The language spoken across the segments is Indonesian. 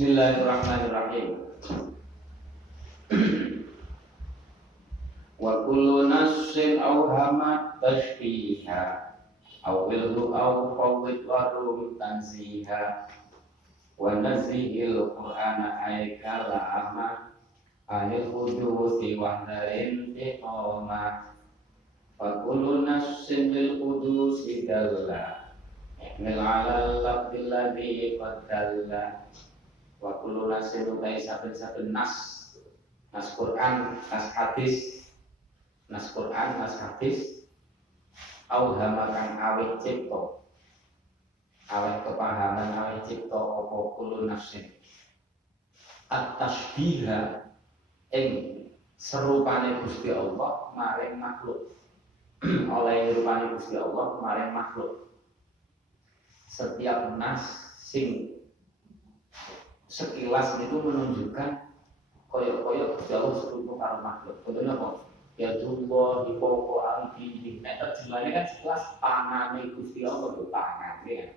Bismillahirrahmanirrahim. Wa kullu nafsin awhamat tashbiha awilhu aw fawwid warum tanziha wa nazihil qur'ana ay kalama anil qudusi wahdarin tiqama wa kullu nafsin bil qudusi dalla nil ala lafdil ladhi qad dalla wa kullu nafsin utai saben-saben nas Quran, nas hadis, nas Quran, nas hadis, auhamakan awet cipto, awet kepahaman, awet cipto, opo kullu nafsin at-tashbiha ing serupane Gusti Allah maring makhluk oleh rupane Gusti Allah maring makhluk. Setiap nas sing sekilas itu menunjukkan koyok-koyok Gusti Allah serupa karo makhluk. Contohnya apa? Ya dullah di poko alfi terjemahannya kan sekelas tangannya Gusti Allah itu tangannya.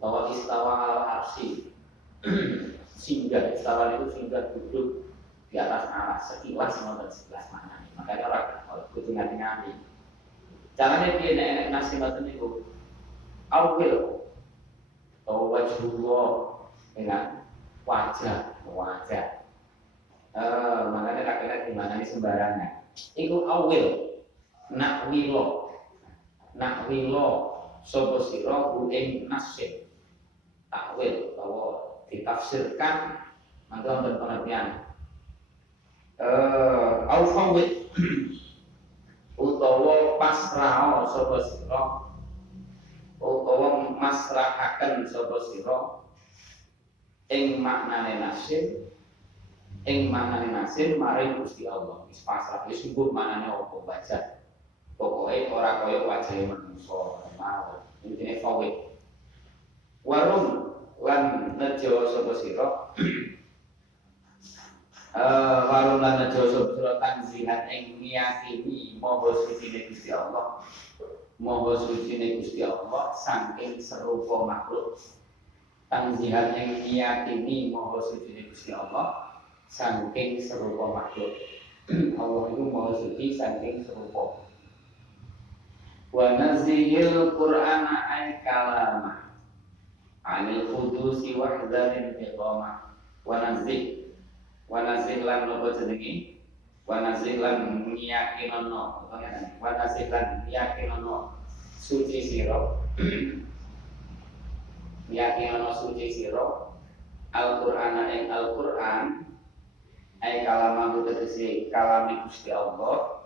Bahwa istawa al arsy singgah, istawa itu singgah duduk di atas aras sekilas ngoten sekilas manane. Makanya orang kudu ngati-ngati. Carane piye nek nasi ngoten niku? Awil atau wajhullah dengan wajah. Makanya kakek gimana ini sembarangan. Iku awil nakwilo sopo sira ing nasib takwil bahwa ditafsirkan mangke wonten pengertian au fawid utawa pasrah sapa sira utawa masrahaken sapa sira ing maknane nasib maring Gusti Allah. Wis pasrah wis sungguh maknane apa baca. Pokoke ora kaya wajahe manungsa mawon. Intine fawid. Warung lan nejo sapa sira warung lan nejo sapa sira tanzihan ing miyakini maha sucine Gusti Allah. Maha sucine Gusti Allah saking serupa makhluk. Tanzihan ing miyakini maha sucine Gusti Allah saking serupa makhluk. Allah itu maha suci saking serupa. Wa nazihil qur'ana ay kalama anil qudusi wahdarin biqama. Wa nazih lan nopo jenenge? Wa nazih lan miyakinono suci sira miyakinono suci sira Al-Qur'ana ing Al-Qur'an ay kalama tegese kalami Gusti Allah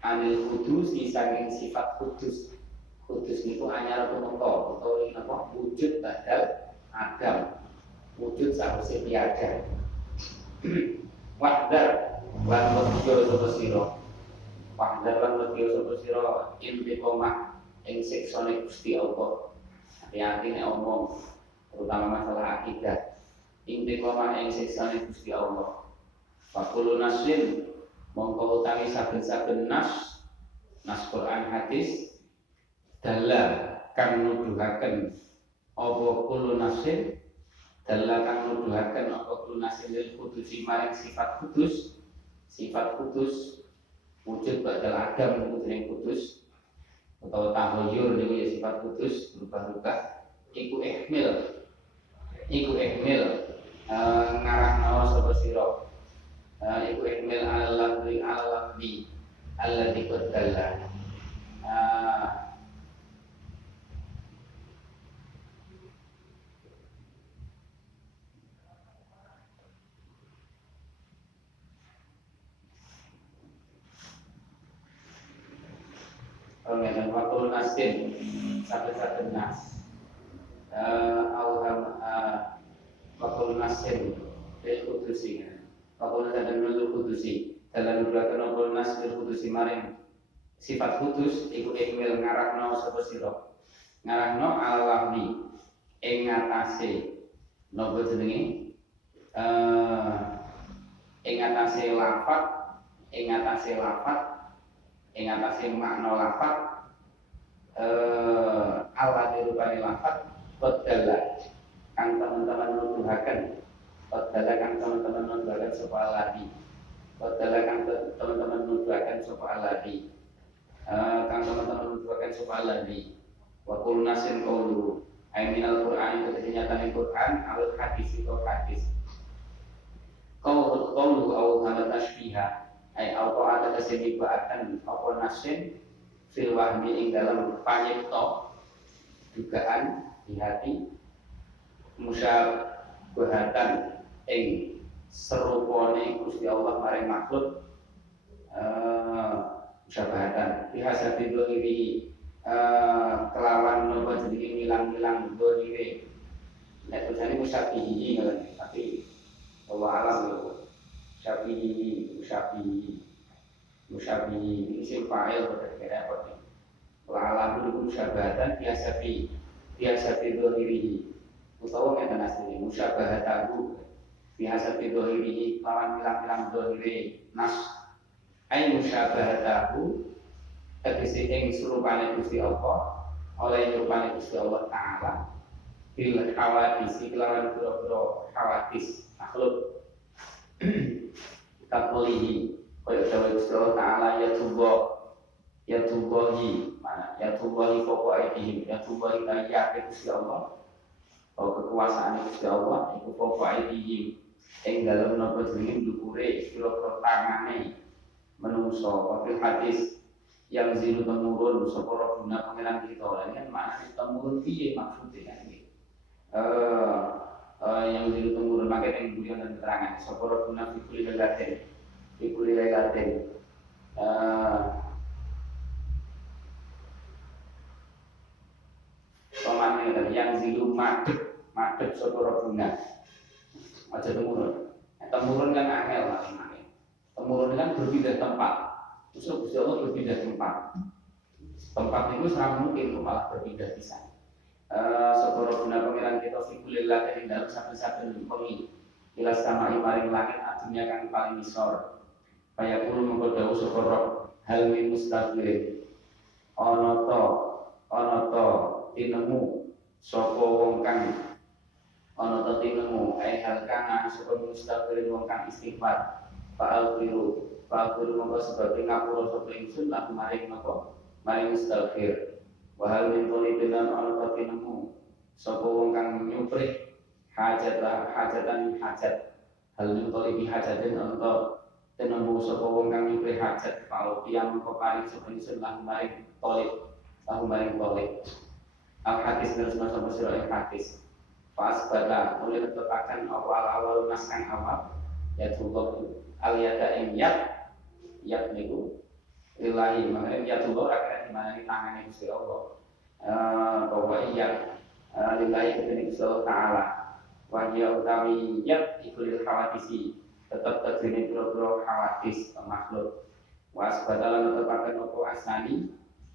anil kudus saking sifat kudus. Kudus niku anyar pemoto utawa napa wujud badal Adam, wujud sausé tiada. Wahdar lan wedya sapa sira intiqomah ing siksane Gusti Allah. Hati-hati nek omong terutama masalah akidah. Intiqomah ing siksane Gusti Allah. Fakulu nasin mongko utawi saben-saben nas Quran hadis dalam kang nuduhaken apa kulo nasin dalam kang nuduhaken apa kulo nasin lil kudusi maring sifat kudus wujud badal Adam kuduning kudus atau tahoyur niku ya sifat kudus berubah-ubah iku ihmil ngarahno sapa sira iku ihmil al-lafzi alladzi qaddalla dan waktu nasin saben-saben nas waktu nasin bil kudusi waktu nasin bil kudusi dalam nulaken waktu nas bil kudusi maring sifat kudus iku ikmil ngarakno sapa sira ngarakno al-wahmi ing ngatasé napa jenenge ing ngatasé lafaz ing ngatasé makna lafaz ala dirupane lafaz badala kang teman-teman nuduhaken padahal kang teman-teman nuduhaken sapa alladzi padahal kang teman-teman nuduhaken sapa alladzi kang teman-teman nuduhaken sapa alladzi wa qul nasin qawlu ay minal qur'an itu kenyataan Quran awal hadis itu hadis qawlu au halat tashbiha ay au ta'ata kasini ba'atan apa nasin fil wahmi ing dalam panyipta dugaan di hati musyabahatan ing serupane Gusti Allah maring makhluk musyabahatan bihasabi dhiri kelawan nopo jenenge milang-milang dhiri nek tulisane musyabihi ngoten tapi Allah alam lho musyabihi ini isim fa'il kira-kira apa nih alam itu musyabahatan bihasabi dhiri utawa ngeten asline musyabahatahu bihasabi dhiri lawan milang-milang dhiri nas ai musyabahatahu tegese ing surupane Gusti Allah oleh rupane Gusti Allah taala bil hawadis kelawan boro-boro hawadis makhluk taklihi kaya dawuh Gusti Allah taala ya tubuhi mana ya tubuhi pokok aidihim ya tubuhi kaya Gusti Allah kekuasaan Gusti Allah iku pokok aidihim ing dalem napa jenenge ndukure pira-pira tangane menungso wakil hadis yang zilu temurun sapa Rabbuna pangeran kita lan kan maknane temurun piye maksude kan iki yang zilu temurun makane ing budi dan keterangan sapa Rabbuna fi kulli lailatin pamane yang zilu madhep sapa Rabbuna aja temurun kan angel maknane temurun kan berpindah tempat. Terus Gusti Allah berpindah tempat itu sangat mungkin malah berpindah di sana. Sepuluh guna pangeran kita fikulillah yang dalam saben-saben pengi ilas sama maring langit adunya kang paling isor. Kaya kulo mengkodau sepuluh hal min mustaqirin. Ono to tinemu sapa wong kang ono to tinemu hal kang sepuluh mustaqirin wong kang istighfar. Fa'al-firu mongko sebagai ngapura sapa ingsun lan maring napa maring istighfar wa hal min qulibina ana tapi nemu sapa wong kang nyuprih hajatan hajat hal min qulibi hajatin ana tenemu sapa wong kang nyuprih hajat kalau tiyang mongko paring sapa ingsun lan maring tolib al hadis terus sapa sira hadis pas bala mulai tetepaken awal naskang awal ya tubuh aliyada ing yat niku ilahi maknane ya tubuh akan dimana di tangannya Gusti Allah bahwa iya lillahi kepada Gusti Allah taala wa ya utawi yat ikul hawadisi tetap terjadi pura-pura hawadis makhluk wasbadalan tepakan opo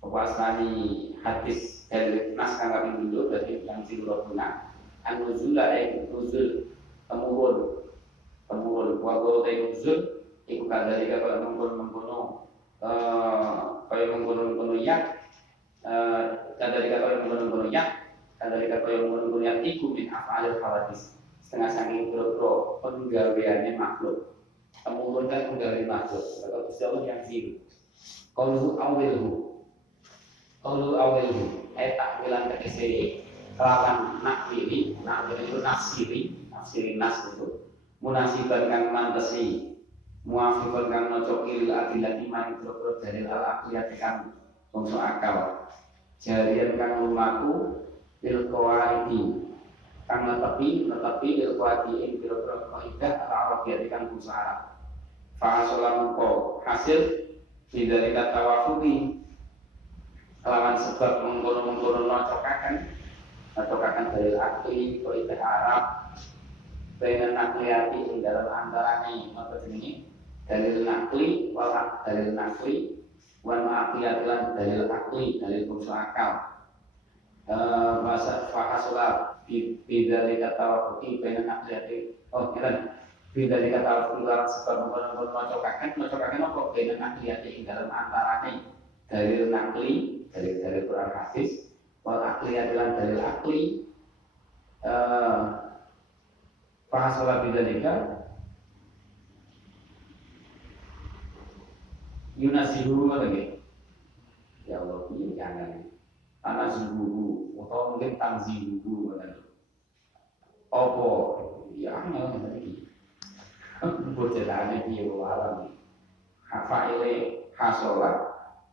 asani hadis dari naskah kami dulu dari yang siluruna an-nuzula nuzul temurun wago teh nuzul iku kadari kalau mengkono kaya mengkono yak kadari kalau mengkono yak iku min afalil hawadis setengah saking boro penggaweane makhluk temurun kan penggawe makhluk kalau Gusti Allah yang ziru qaulu awilhu takwilan tegese kelawan nakwili itu nafsiri nas itu munasiban kang mantesi muafiqan kang nocokil adilati man boro dalil al aqliyat kang bangsa akal jarian kang lumaku bil qawaidi kang netepi bil qawaidi ing boro kaidah al arabiyat kang bangsa Arab fa salam ko hasil bidalika tawafuqi kelawan sebab mengkono nocokaken dalil akli kaidah Arab Bainan nakliyati ing dalam antarane apa jenenge dalil nakli wan akliyat lan dalil akli dalil bangsa akal bahasa fahasula bidzalika tawafuqi bainan nakliyati bidzalika tawafuqi lan sebab mencocokaken apa bainan nakliyati ing dalam antarane dalil nakli dalil Quran hadis wal akliyat lan dalil akli Fahasola bidzalika yunasihu lagi. Ya Allah, ini jangan tanazuhu atau mungkin tanzihu ngoten. Apa ya angel tadi. Bocelane piye wae. Hafaile hasola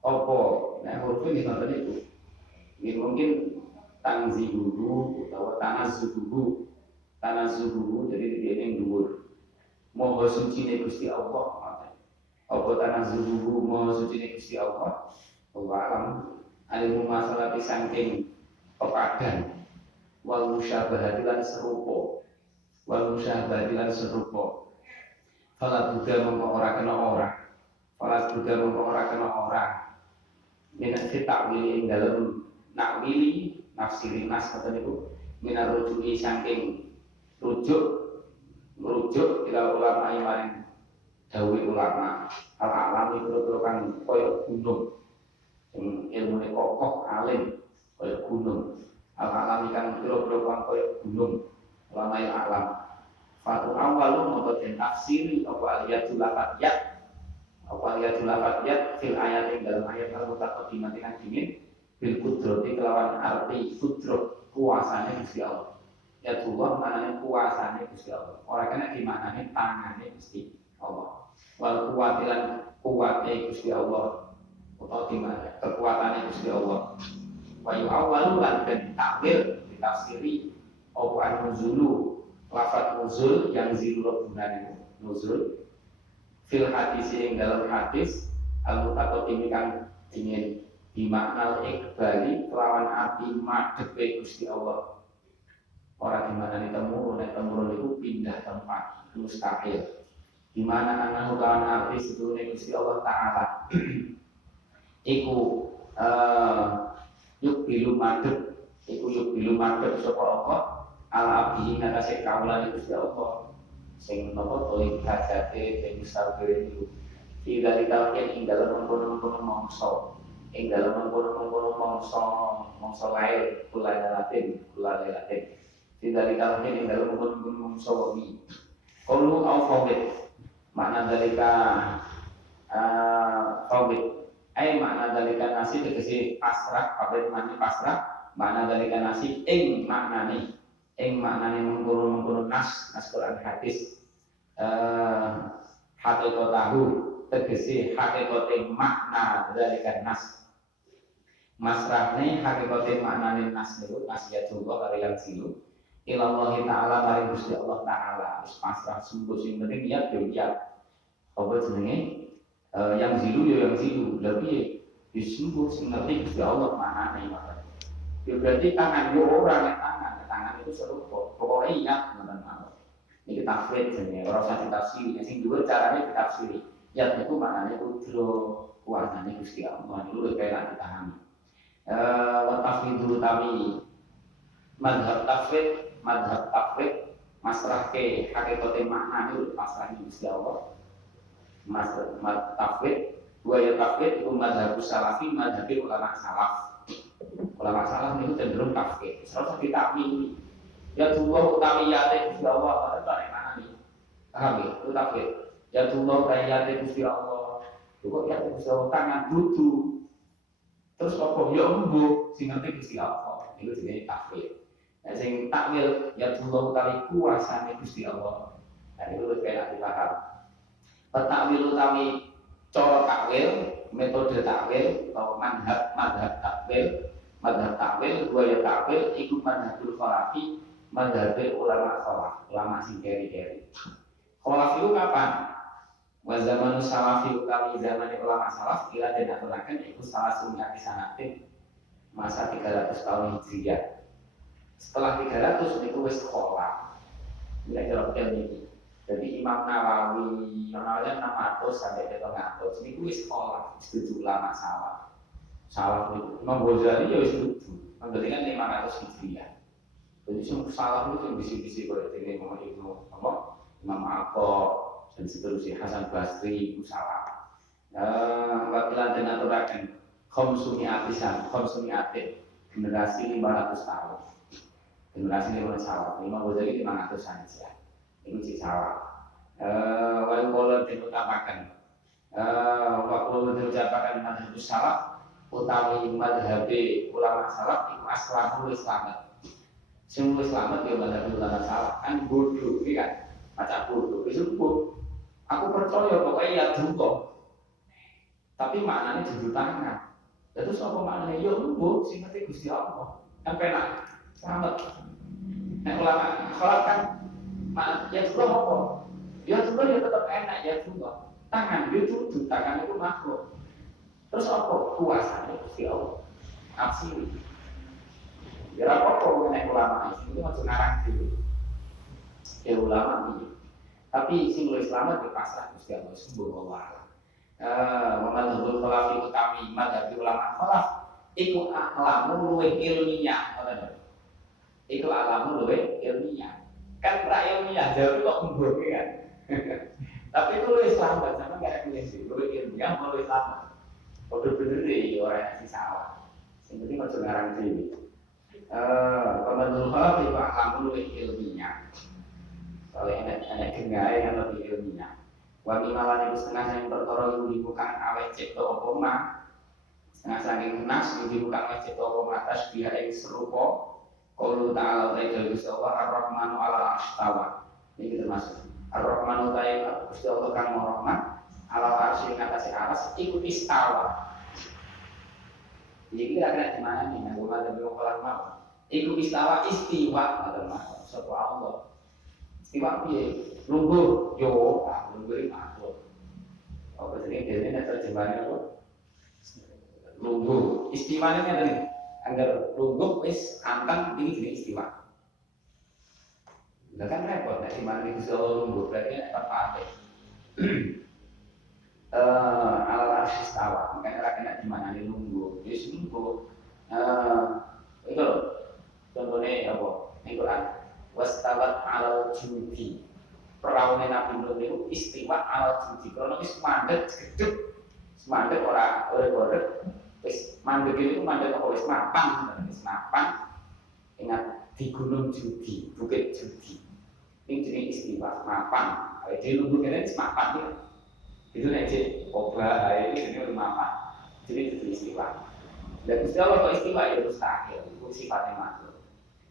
apa nek huruf iki ngoten niku. Ini mungkin tanzihu utawa tanazzuhu. Tanazzuhu jadi dia yang dhuwur. Moga suci ne Gusti Allah. Apa tanazzuhu moga suci ne Gusti Allah. Alam alimu masalah pisangking pepadan wal musyabahati lan serupa wal musyabahati lan serupa fala buddha mongko ora kena ora fala buddha mongko ora kena ora minat takwili ing dalem nakwili nafsiri nas kata niku minar rujuki saking rujuk ila ulama maring dawuh ulama al alam itu kan koyo gunung ilmu ini kokoh alim kaya gunung al-alam ikan kira-kira kan kaya gunung ulama yang alam fatu awalu moto den tafsiri apa aliyatul lafadiyat fil ayat yang dalam ayat al-mutaqaddimah dengan dingin bil kudrati kelawan arti kudrat kuasanya Gusti Allah ya Allah maknanya kuasanya Gusti Allah orang kena dimaknani tangannya Gusti Allah wal kuwatilan kuwatnya Gusti Allah atau gimana kekuatannya Gusti Allah. Wayu awalu lan dan takwil ditafsiri apa nuzulu lafaz nuzul yang zilu gunane nuzul fil hadis yang dalam hadis al mutaqaddim kan ingin dimaknal ikbali kelawan arti madhepe Gusti Allah. Ora gimana temurun itu pindah tempat mustahil. Di mana ana kelawan arti sedune Gusti Allah taala. Iku yuk bilu madhep sapa apa ala abdi ngatasi kaulan Gusti Allah sing napa tolih hajate sing sabire niku tidak ditawakin ing dalem mengkono-mengkono mongso lair kula latin tidak ditawakin ing dalem mengkono-mengkono mongso wami qaulu au fawid makna dalika fawid makna dalika nasi tegese pasrah kabeh mani pasrah makna dalika nasi ing maknane mengkono nas Quran hadis hakikatahu tegese hakikate makna dalika nas masrahne hakikate maknane nas niku nasiyatullah karo yang silu ilallah taala maring Gusti Allah taala wis pasrah sungguh sing penting ya apa jenenge yang zilu ya yang zilu tapi disungguh sing ngerti Gusti Allah maknane ya berarti tangan yo ora tangan itu serupa pokoknya ingat teman-teman ini tafsir jenenge ora usah ditafsiri sing dhuwur carane ditafsiri ya itu maknane kudro kuasane Gusti Allah itu lebih enak dipahami wa tafsir tami madhab tafsir masrah ke hakikate maknane pasrah Gusti Allah tafwid dua ya tafwid itu mazhab salafi mazhab ulama salaf itu cenderung tafwid serasa ditakwili ya Allah utawiyate Gusti Allah ada mana nih paham ya itu tafwid ya Allah utawiyate Gusti Allah kok ya Gusti Allah tangan dudu terus apa ya embuh sing ngerti Gusti Allah itu jenenge tafwid sing takwil ya Allah utawi kuasane Gusti Allah dan itu lebih enak dipaham takwil utawi cara takwil, metode takwil atau madhab takwil, dua ya takwil iku madhabul khalafi, madhabil ulama khalaf, ulama sing keri-keri. Khalaf itu kapan? Wa zamanu salafi utawi zaman ulama salaf kira den aturaken iku salah sunnah sanatin masa 300 tahun Hijriah. Setelah 300 niku wis khalaf. Nek cara ini jadi Imam Nawawi, namanya 600 sampai 700. Ini gue sekolah, setuju ulama salaf itu. Imam Ghazali ya setuju. Ghazali kan 500 Hijriah. Jadi semua salaf itu yang bisi-bisi kalau ini Imam Al-Qur dan seterusnya Hasan Basri itu salaf. Wakilan dan aturakan khamsuni generasi 500 tahun. Generasi 500 salaf. Imam Ghazali 500 saja. Iku sing salah. Wal qala diutamakan. Wa qala diucapakan madhab salaf utawi madhab ulama salaf iku aslamul islamat. Sing selamat ya madhab ulama salaf kan bodoh iki kan. Macam bodoh itu aku percaya pokoknya ya duka. Tapi maknanya judul tangan. Terus apa maknanya? Ya lembut, sing ngerti Gusti Allah. Kan penak, selamat. Nek ulama khalaf kan ya juga apa? Ya juga ya tetap enak ya juga. Tangan dia duduk, tangan itu makhluk. Terus apa? Kuasanya Gusti Allah. Absiri. Ya apa nek ulama itu masuk ngarang dulu. Ya ulama ini. Tapi sing luwih selamat di pasrah Gusti Allah subhanahu wa taala. Madhabul khalafi utami madhab ulama khalaf iku alamu luwih ilmiah ngoten. Iku alamu luwih ilmiah. Kan pra ilmiah jauh kok mboke kan. Tapi itu luwih selamat sama kayak ngene luwih ilmiah luwih selamat. Padha bener iki ora sing salah. Sing penting aja ngarang dhewe. Madhabul khalafi iku alamu luwih ilmiah. Soalnya enak gengae yang lebih ilmiah. Wa mimalan itu setengah saking perkara iku dibuka awet cipta apa mah. Setengah saking nas dibuka awet cipta apa mah tasbih ing serupa qaulu ta'ala ta'ala Gusti Allah Ar-Rahmanu 'alal 'arsy. Iki termasuk Ar-Rahmanu ta'ala Gusti Allah kang Rahman 'alal 'arsy ing atase aras iku istawa. Jadi kira-kira di mana nih yang gua ada bilang kalau mau iku istawa istiwa adalah satu Allah. Istiwa piye? Lungguh yo, lungguh iki makhluk. Apa jenenge dene terjemahane apa? Lungguh. Istiwane ngene. Angger lungguh wis anteng iki jenenge istiwa. Lah kan repot nek dimana iki iso lungguh berarti nek tepate. Ala arsis tawa, makanya ora kena dimana lungguh. Wis lungguh. Itu lho. Contohnya apa? Ning Quran. Wastawat alal judi. Perawane Nabi Nuh niku istiwa alal judi. Karena wis mandek gedhe. Mandek ora ora wis mandek niku mandek apa wis mapan. Ingat di gunung judi, bukit judi. Ini jenis istiwa mapan. Jadi lungguh kene wis mapan ya. Itu nek cek obah ini jenenge mapan. Jadi itu istiwa. Dan Gusti Allah kok istiwa ya mustahil, itu sifatnya makhluk.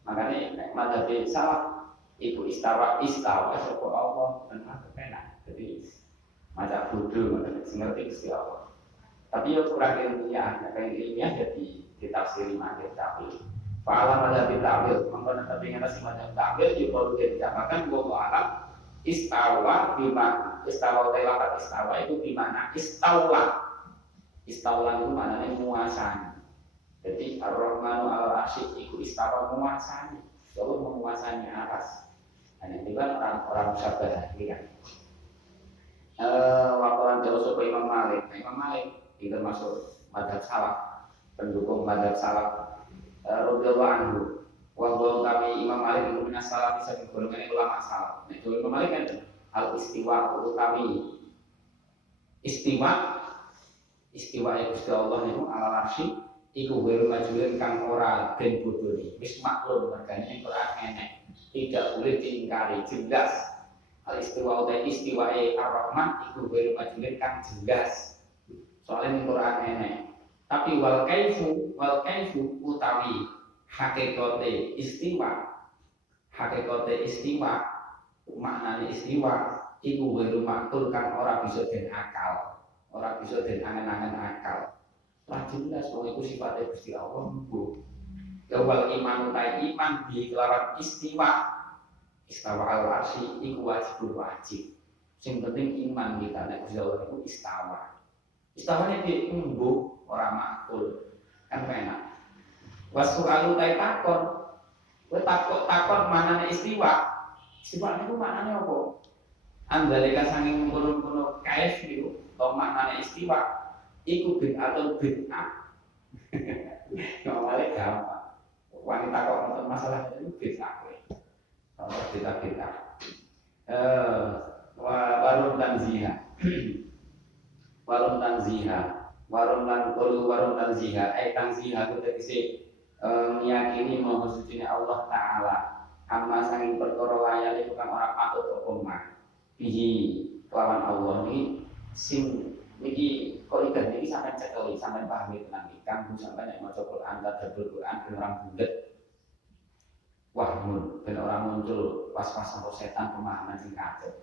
Makanya nek madzhab salaf iku istawa sapa Allah dan makhluk enak. Jadi macam bodoh sing ngerti Gusti Allah. Tapi ya kurang ilmiah, nek ilmiah jadi ditafsiri makhluk tapi fa'ala madzhab ta'wil, monggo tapi ngatasi madzhab ta'wil ya perlu dikatakan bahwa alam istawa bima istawa telakat istawa itu dimana istawa itu maknanya menguasai. Jadi Ar-Rahmanu 'alal 'arsy iku istawa menguasai. Allah menguasai atas. Hanya itu kan orang musyabah ini kan. Wakolan jauh sapa Imam Malik. Imam Malik itu termasuk madzhab salaf, pendukung madzhab salaf. Radhiyallahu anhu. Wa kami Imam Malik itu minas salaf bisa digolongkan ulama salaf. Nah, Imam Malik kan al-istiwa utami. Istiwa ya Gusti Allah niku 'alal 'arsy iku weru majulen kang ora den bodoni wis maklum mergane Quran enek tidak boleh diingkari jelas al istiwa istiwae ar-Rahman iku weru majulen kang jelas soalnya Quran enek tapi wal kaifu utawi hakikate istiwa maknane istiwa iku weru maktul kang ora bisa den akal ora bisa den angen-angen akal. Lah jelas wong iku sifate Gusti Allah mbuh. Ya wal iman di kelawan istiwa al-arsy iku wajib. Sing penting iman kita nek Gusti Allah iku istawa. Istawane piye mbuh ora makul. Kan enak. Wasu'alu takon. Kowe takon manane istiwa. Istiwa niku maknane apa? Andalika sanging kono-kono kaif niku, to maknane istiwa. Iku bid'atun bid'ah. Ngomongnya gampang. Wanita kok nonton masalah itu bid'ah. Kalau bid'ah. Warung tanziha. Warung tanziha. Tanziha itu tegese meyakini maha sucinya Allah Ta'ala amma sanging perkara layane kang ora patut apa mah bihi kelawan Allah niki sing niki kaidah niki sampeyan cekeli sampeyan pahami tenan iki kanggo sampeyan nek maca Quran tadabbur Quran ben ora bulet wahmun ben ora muncul was-was atau setan pemahaman sing kacau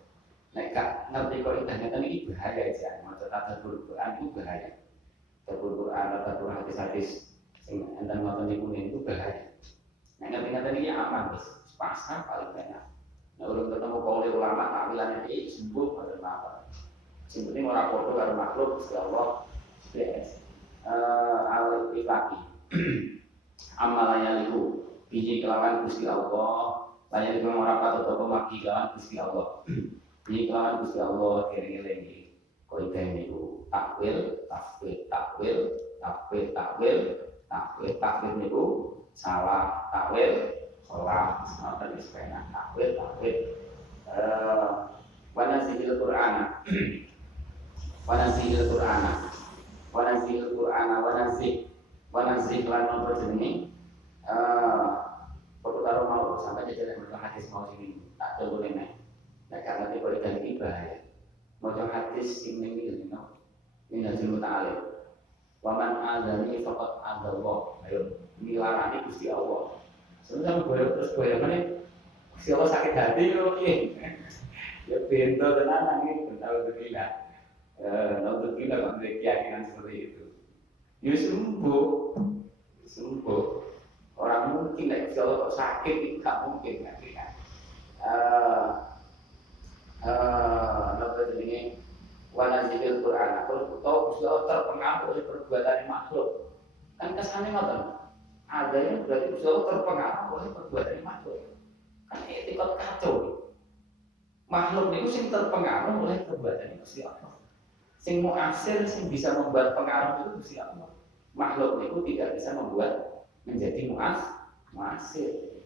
nek gak ngerti kaidah ngeten iki bahaya aja maca tadabbur Quran itu bahaya tadabbur Quran tadabbur hadis-hadis sing enten ngoten niku itu bahaya nek ngerti-ngerti iki aman wis pasrah paling banyak. Nah, urung ketemu kauli ulama takwilannya iki sembuh pada apa. Sing penting ora padha karo makhluk Gusti Allah. Al-Ifaqi. Amalaya liku biji kelawan Gusti Allah. Layan iku ora patut apa maki kelawan Gusti Allah. Biji kelawan Gusti Allah kering-eling iki. Kaidah niku takwil, takwil niku salah takwil sholat, dan ispenak, takwil, wanazil Qur'ana, wanazil lan nomor jenenge, foto karo mau sampai jajan yang hadis mau sini tak tahu boleh nih, nah karena itu boleh ganti bahaya, mau hadis ini no, ini najil muta'alif, waman adani fakat adallah, ayo milarani Gusti Allah. Sebenarnya boleh terus goyangannya si Allah sakit hati loh ini ya pintu tenanan ini tahu tergila kalau memiliki keyakinan seperti itu ya sembuh orang mungkin si Allah kok sakit itu gak mungkin kan lalu ini wanazil Quran kalau tahu si Allah terpengaruh oleh perbuatan makhluk kan kesannya ngoten adanya berarti bisa terpengaruh oleh perbuatan makhluk. Kan etikat kacau. Makhluk itu sing terpengaruh oleh perbuatan Gusti Allah. Sing muasir sing bisa membuat pengaruh itu Gusti Allah. Makhluk itu tidak bisa membuat menjadi muasir.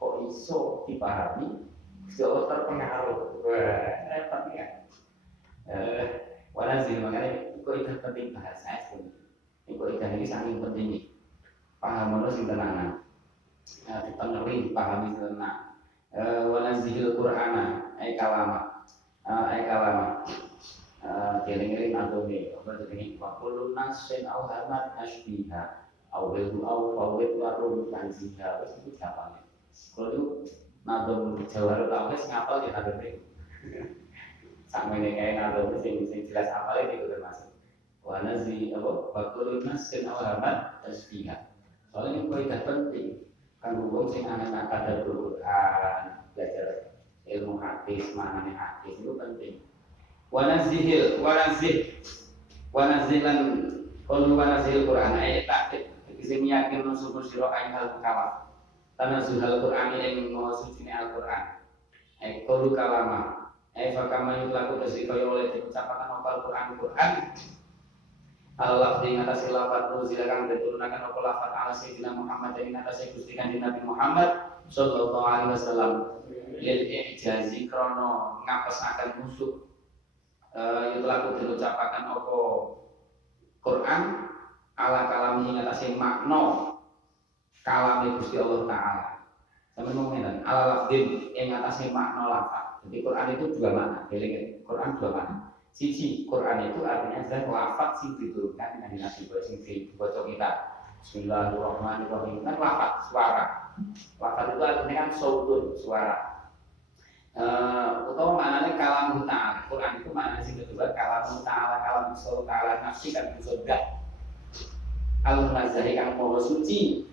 Kok iso dipahami Gusti Allah terpengaruh. Wah, repot ya. Walazim makanya itu penting bahasa ini. Ini sangat penting nih. Paham ono sing tenanan. Ditengeri dipahami tenan. Wanazil Qur'ana kalama. Keling-eling adone apa jenenge wa kullu nasin au hamat asbiha au wilu au fawid wa rum tanziha wis itu japane. Kalau itu nadom Jawa Tawes ngapal ya nadom itu. Sakmene kae nadom sing jelas apale niku termasuk. Wanazil apa wa kullu nasin au hamat asbiha. Soalnya ini kaidah penting kan wong sing anak ada Quran belajar ilmu hadis maknane hadis itu penting wanazilan Quran ayat takdir sing yakin sumber sira hal kalam tanazzul Quran yang mau suci Al-Quran qaulu kalama fakama yutlaku dasi kaya oleh diucapkan Al-Quran Allah di atas lafaz nuzul kang diturunaken apa lafaz ala sayyidina Muhammad ing atas Gusti Kanjeng Nabi Muhammad sallallahu alaihi wasallam lil ijazi krana ngapesaken musuh itu laku diucapaken apa Quran ala kalam ing atas makna kalame Gusti Allah taala. Sampeyan ngomongin ala lafzin ing atas makna lafaz. Jadi Quran itu dua makna. Quran dua makna. Siji Quran itu artinya adalah lafaz sing diturunkan dengan Nabi sing dibaca kita. Bismillahirrahmanirrahim kan lafaz suara. Lafaz itu artinya kan sautun suara. Utawa maknanya kalam ta'ala. Quran itu maknanya sing kedua kalam ta'ala, kalam ta'ala nafsi kan sudah. Al-Munazzah kang maha suci.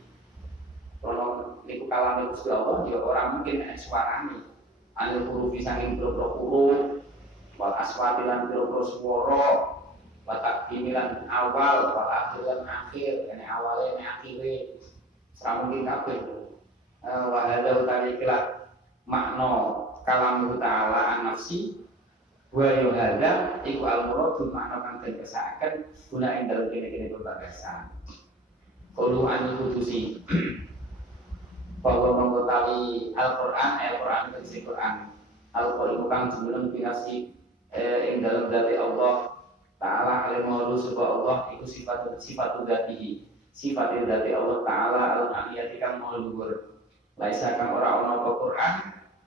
Kalau niku kalame Gusti Allah ya ora mungkin nek suarane. Anil hurufi saking boro-boro huruf wal aswati lan pira-pira swara wa takdimilan awal wal akhiran akhir ene awale ene akhire ora mungkin kabeh wa hadza utalikila makna kalam ta'ala an-nafsi wa yuhadza iku al-muradu makna kang dikersakaken guna ing dalem kene-kene pembagasan qulu anil kudusi bahwa mengetahui Al-Quran itu Quran Al-Quran bukan jumlah binasi ing dalam dzati Allah Ta'ala alimahulu subha Allah itu sifat dzatihi sifat dzati Allah Ta'ala al-aliyati kang maha luhur Laisa kang ora ana apa Quran,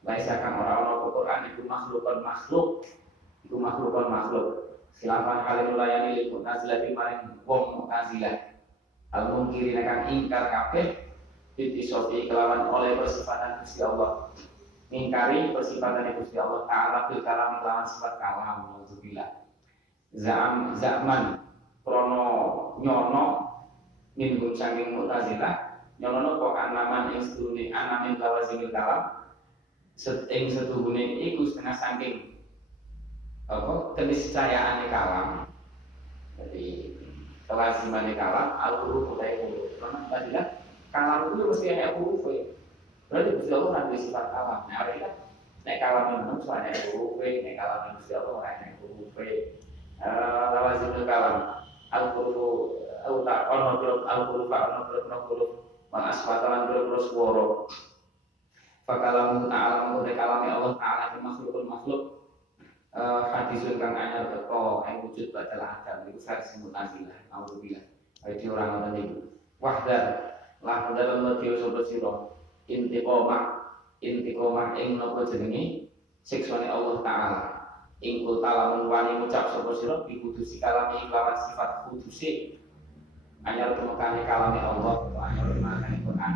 laisa kang ora ana apa Quran iku makhlukon makhluk, iku makhlukon makhluk. Silafan kali nulayani lil mu'tazilah maring wong mu'tazilah. Al mungkiri kang ingkar kabeh bitisofi kelawan oleh persifatan Gusti Allah. Mingkari persifatan Gusti Allah Ta'ala bil kalam kelawan sifat kalam nauzubillah. Zaman krono nyono min saking mu'tazilah nyono kok anaman ing sedune anamin lawazimil kalam ing setuhune iku setengah saking apa keniscayaane kalam. Jadi kelazimane kalam al-huruf utai huruf. Karena mu'tazilah kalam itu mesti ada huruf. Berarti Gusti Allah kan sifat kalam. Nah, artinya nek kalam itu soalnya huruf, nek kalam itu Gusti Allah ora ana huruf. Lawazimul kalam al-huruf uta ono huruf al-huruf ono huruf wal asfatan huruf swara. Fakalamu ta'ala mu kalame Allah Ta'ala di makhlukul makhluk hadisun kang anyar teko ing wujud badal adam iku versi Mu'tazilah. Alhamdulillah. Iki ora ngoten iki. Wahdar lan dalam medhio sapa sira intiqomah ing napa jenenge siksane Allah Ta'ala. Ing kul talamun wani ngucap sapa sira bi kudusi kalame lawan sifat kudusi anyar temekane kalame Allah atau anyar temekane Quran.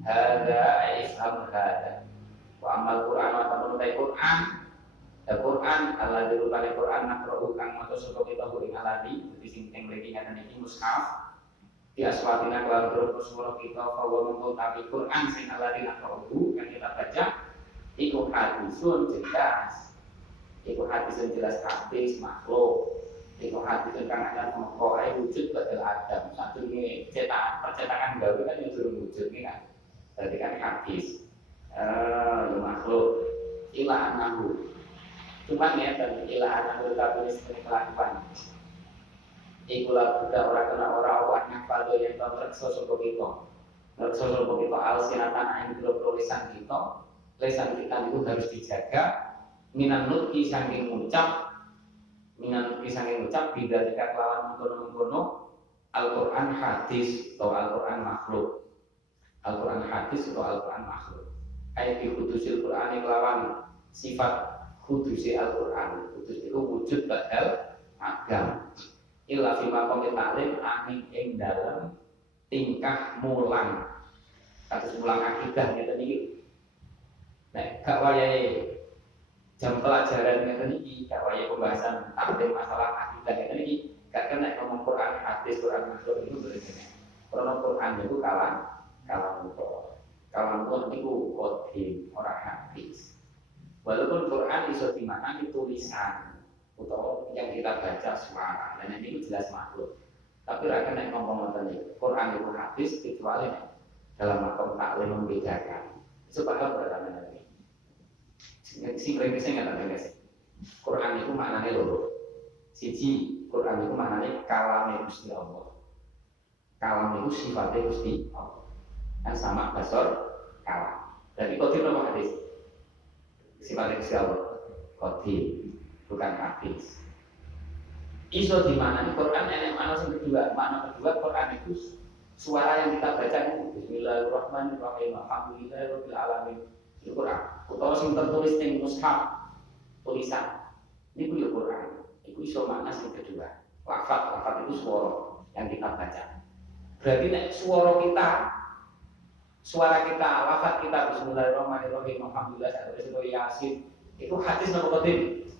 Hada ifham hada wa amal Quran wa tamutai Quran Al-Quran Allah dirupane Quran nakro kang maca sapa kita ing aladi di sing teng mriki ngaten iki mushaf di aswatina kelawan terus suara kita bahwa mengko tapi Quran sing aladi nakro yang kita baca iku hadisun jelas hadis makhluk iku hadisun kang ana mengko ae wujud badal adam satu ini percetakan gawe kan yang durung wujud iki kan. Berarti kan hadis makhluk ila anahu cuman ya dan ila anahu tulis ini kelakuan ikulah budak orang kena orang awaknya pada yang tahu reksa sopo kita al-sinatan yang tulisan kita lisan kita itu harus dijaga minan nutki saking ngucap bila jika kelawan mengkono Al-Quran hadis atau Al-Quran makhluk Al-Quran hadis atau Al-Quran makhluk. Ayat kudusil Quran kelawan sifat kudusi Al-Quran. Kudus itu wujud badal agam. Illa fi maqam ta'lim angin ing dalam tingkah mulang. Kasus mulang akidah ngeten iki. Nek gak wayahe jam pelajaran ngeten iki, gak wayahe pembahasan taklim masalah akidah ngeten iki, gak kena ngomong Quran hadis Quran makhluk itu berbeda. Karena Quran itu kalam itu kodim orang hadis. Walaupun Quran iso dimaknani tulisan atau yang kita baca suara dan ini jelas makhluk. Tapi rakan yang ngomong tadi Quran itu hadis kecuali dalam makom taklim membedakan. Itu paham berarti nanti. Si premisnya nggak tahu guys. Quran itu maknanya loro. Siji Quran itu maknanya kalam Gusti Allah. Kalam itu sifatnya Gusti Allah. Kan sama basor kalam. Dari kodim apa hadis? Sifatnya Gusti Allah. Kodim, bukan hadis. Iso di mana di Quran yang mana yang kedua? Makna kedua Quran itu suara yang kita baca itu Bismillahirrahmanirrahim. Alhamdulillahirabbil alamin. Itu Quran. Utawa sing tertulis ning mushaf tulisan. Niku ya Quran. Iku iso makna yang kedua. Lafaz itu suara yang kita baca. Berarti nek suara kita, lafaz kita Bismillahirrahmanirrahim, Alhamdulillah, Satu Yasin, itu hadis nomor kodim.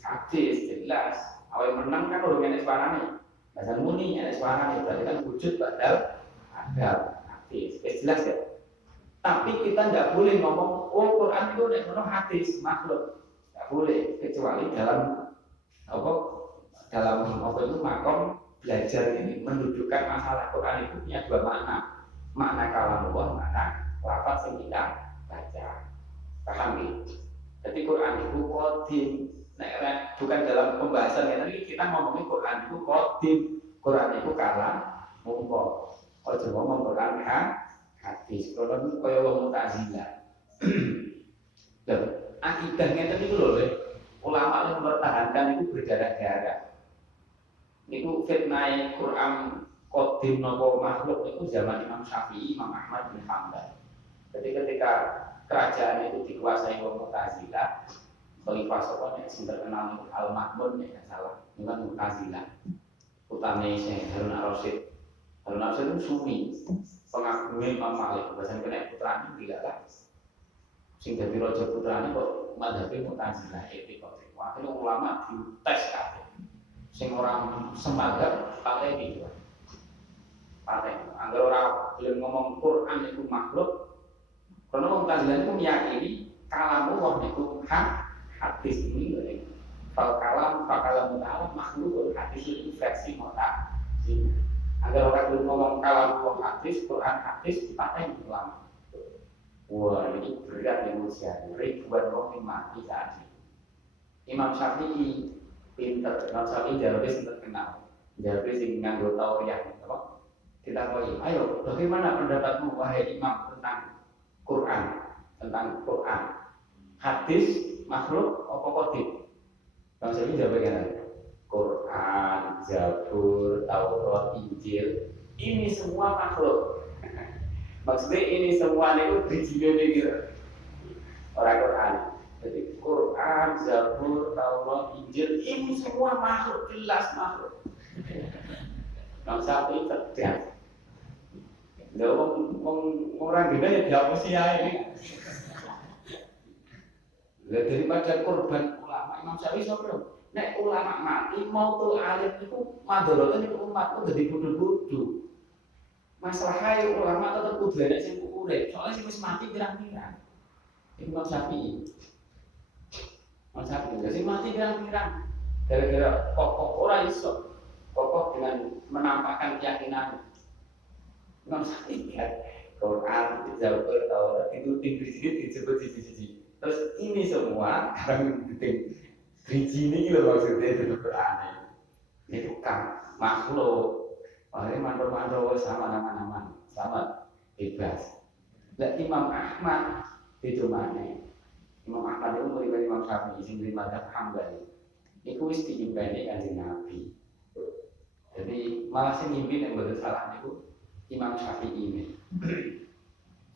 Hadis jelas. Awal menang kan udah ada suaranya. Bahasa muni ada suaranya. Berarti kan wujud badal ada hadis. Jelas ya. Tapi kita nggak boleh ngomong, oh Quran itu nek hadis makhluk. Nggak boleh kecuali dalam itu makom belajar ini mendudukkan masalah Quran itu punya dua makna kalam Allah, makna lafaz yang kita baca. Paham gitu? Jadi Quran itu kodim. Nah, bukan dalam pembahasan yang tadi kita ngomongin Quran itu kodim. Quran itu kalam mungko. Ojo ngomong Quran hadis. Kalau itu kaya wong Mu'tazilah. Akidahnya tadi itu loh, ulama yang mempertahankan itu berdarah-darah. Itu fitnah Quran kodim nopo makhluk itu zaman Imam Syafi'i, Imam Ahmad bin Hanbal. Jadi ketika kerajaan itu dikuasai oleh Mu'tazilah, Khalifah sapa nek sing terkenal niku Al-Ma'mun nek salah, niku kan Mu'tazilah. Utame Syekh Harun Ar-Rasyid. Harun Ar-Rasyid itu sufi, pengagumi Imam Malik, bahkan kena putrane tidak lah. Sing dadi raja putrane kok madhabe Mu'tazilah etik kok. Akhirnya ulama dites kabeh. Sing orang sembagat pateni. Pateni. Angger ora gelem ngomong Quran itu makhluk, karena Mu'tazilah itu meyakini kalamu wah itu hadis ini kalam ta'ala makhluk hadis itu versi Mu'tazilah. Agar orang belum ngomong kalamu hadis, Quran hadis dipateni ulama. Wah ini berat negosiasi. Ribuan orang yang mati saat ini. Imam Syafi'i pinter. Imam Syafi'i jarabnya terkenal. Jarabnya sing nganggo tauriyah. Kita koi, ayo bagaimana pendapatmu wahai imam tentang Quran, hadis makhluk apa qadim? Bang Syafi'i jawab bagaimana? Quran, Zabur, Taurat, Injil, ini semua makhluk. Maksudnya ini semua itu berijil orang Quran. Jadi Quran, Zabur, Taurat, Injil, ini semua makhluk, jelas makhluk. Bang Syafi'i cerdas. Lha orang gila ya dihapus ya ini. Lah daripada korban ulama Imam Syafi'i sapa? Nek ulama mati mau tuh alim itu madharate niku umat kok dadi bodho-bodho. Masalahnya ulama tetep kudu enek sing urip. Soale sing wis mati pirang-pirang. Imam Syafi'i. Imam Syafi'i sing mati pirang-pirang. Gara-gara kokoh ora iso. Kokoh dengan menampakkan keyakinan. Imam Syafi'i kan Quran, Zabur, Taurat itu tinggi disebut siji-siji. Terus ini semua sekarang penting driji ini loh maksudnya itu Quran. Ini bukan makhluk. Oleh mantul-mantul sama nama-nama, sama bebas. Dan Imam Ahmad itu mana? Imam Ahmad itu murid Imam Syafi'i, sing dari madzhab Hambali. Iku wis diimpeni Kanjeng Nabi. Jadi malah sing ngimpi nek mboten salah niku Imam Syafi'i ini.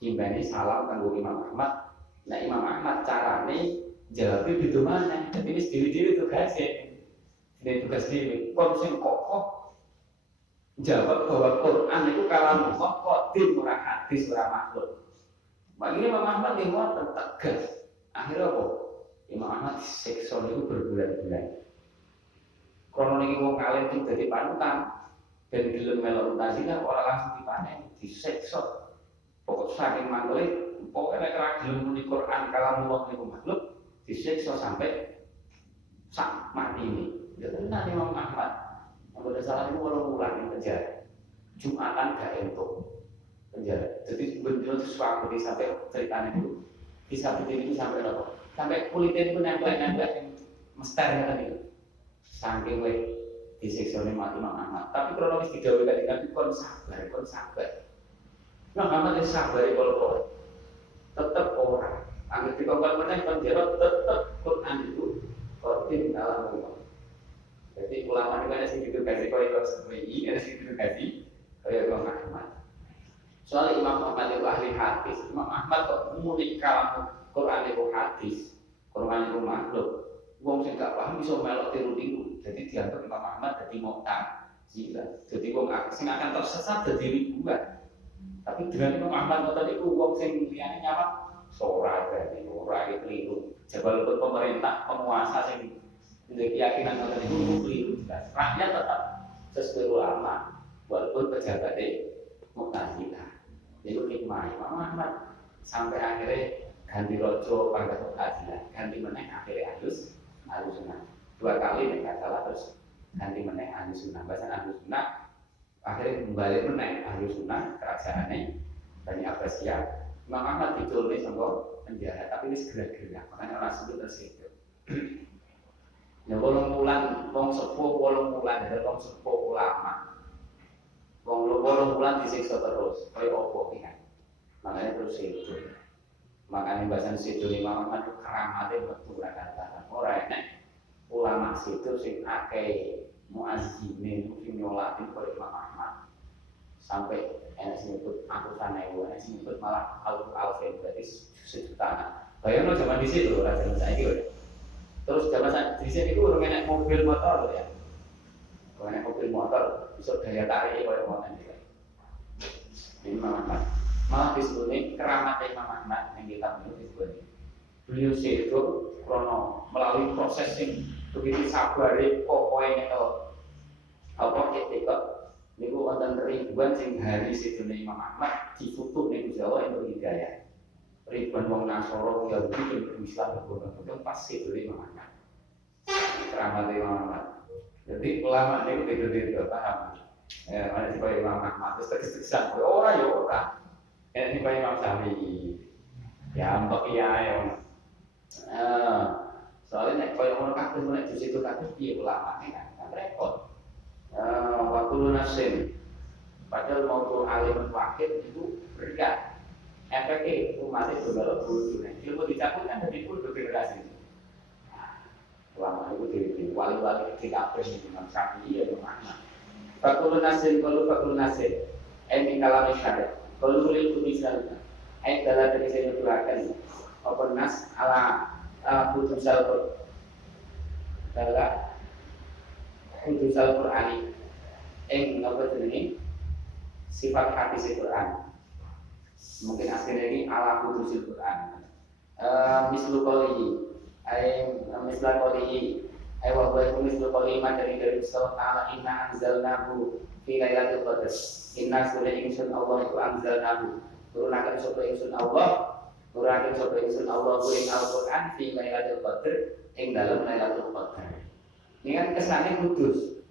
Impeni salam kanggo Imam Ahmad. Nah Imam Ahmad carane jawabnya di mana? Tapi ini sendiri-sendiri tugasnya. Ini tugas diri. Kon sing kokoh jawab bahwa Quran itu kalam Allah qadim ora hadis ora makhluk. Bagi Imam Ahmad yang ngoten tegas. Akhirnya apa? Imam Ahmad disiksa niku berbulan-bulan. Krono niki wong alim sing dadi panutan ben gelem melok Mu'tazilah ora langsung dipanen, disiksa. Pokok saking mangkele, pokoknya nek ora gelem muni Quran kalam Allah niku makhluk, disiksa sampai sak mati ini. Ya tenan Imam Ahmad. Pada saat itu walau bulan di penjara, Jumatan gak entuk penjara. Jadi benar sesuatu di sampai ceritanya itu, bisa begini sampai apa? Sampai kulitnya itu nempel-nempel yang mester kan itu. Saking leh disiksa oleh mati Imam Ahmad. Tapi kronologis digawe tadi Nabi kon sabar. Imam Ahmad itu sabar kalau tetap orang. Angger dikongkon meneh penjara tetap Quran itu kodim dalam Allah. Jadi ulama itu ada sing ditugasi kaya Imam Syafi'i, ada sing ditugasi kaya Imam Ahmad. Soalnya Imam Ahmad itu ahli hadis. Imam Ahmad kok muni kalam Quran itu hadis, Quran itu makhluk. Wong sing gak paham bisa melok tiru-tiru. Jadi dianggap Imam Ahmad dadi Mu'tazilah. Jadi wong sing akan tersesat dadi ribuan. Tapi dengan Imam Ahmad ngoten niku wong sing liyane nyawat ora berarti ora keliru. Jabal pemerintah penguasa sing jadi keyakinan ngoten niku keliru jelas. Rakyat tetap sesuai ulama walaupun pejabatnya Mu'tazilah. Itu hikmah Imam Ahmad sampai akhirnya ganti rojo pada Mu'tazilah, ganti meneh akhirnya Ahlus Sunnah. 2 kali nek salah terus ganti meneh Ahlus Sunnah. Bahasa Ahlus Sunnah akhirnya kembali meneh Ahlus Sunnah kerajaannya Bani Abbasiyah. Imam Ahmad ditulungi sama penjara tapi ini segera-gera makanya orang sebut tersitu. Ya wong bulan wong sepuh ada wong sepuh ulama. Wong bulan disiksa terus kaya opo iki kan. Makanya terus itu. Makanya bahasan situ Imam Ahmad itu keramatnya betul kata-kata. Ora enek ulama situ sing akeh muazzinin sing nyolatin kaya Imam Ahmad. sampai enak nyebut aku sana ibu, enak nyebut malah alfin berarti sejuta. Bayangno zaman di situ ora zaman saiki. Terus zaman di sini itu orang enak mobil motor ya. Kalau enak mobil motor bisa daya tarik koyo ngoten iki. Ini Imam Ahmad. Malah disebutnya keramat Imam Ahmad yang kita disebut. Beliau itu krono melalui proses yang begitu sabar, pokoknya kalau apa ketika niku wonten ribuan sing hari sidone Imam Ahmad difutuh ning Jawa untuk hidayah. Ribuan wong Nasoro Yahudi yang Islam berbondong-bondong pas sidone Imam Ahmad. Keramat Imam Ahmad. Jadi ulama niku beda-beda paham. Ya, mana sih Pak Imam Ahmad terus tegas-tegasan ora ya ora. Ini Pak Imam Syafi'i. Ya mbok iya ya. Soalnya nek koyo ngono kabeh nek di situ kabeh piye ulama kan repot. Waktu lunasin padahal mau alim wakil itu berat efeknya umat itu kalau bodoh ilmu dicabut kan dari bodoh generasi ulama itu di wali-wali di kabeh Imam Syafi'i ya mana waktu lunasin ini kalau misalnya kalau boleh itu misalnya dalam dari saya nuturkan open nas ala putusal dalam Kudus Al-Qur'ani apa jenenge sifat hadis Al-Qur'an. Mungkin aslinya ini ala Kudus Al-Qur'an. Mislu qawlihi misla qawlihi wa huwa mislu qawlihi dari Allah Ta'ala inna anzalnahu fi lailatul qadr. Inna sunna insun Allah itu anzalnahu. Turunaken sapa insun Allah ing Al-Qur'an fi lailatul qadr ing dalam lailatul qadr. Ini kan kesannya kudus.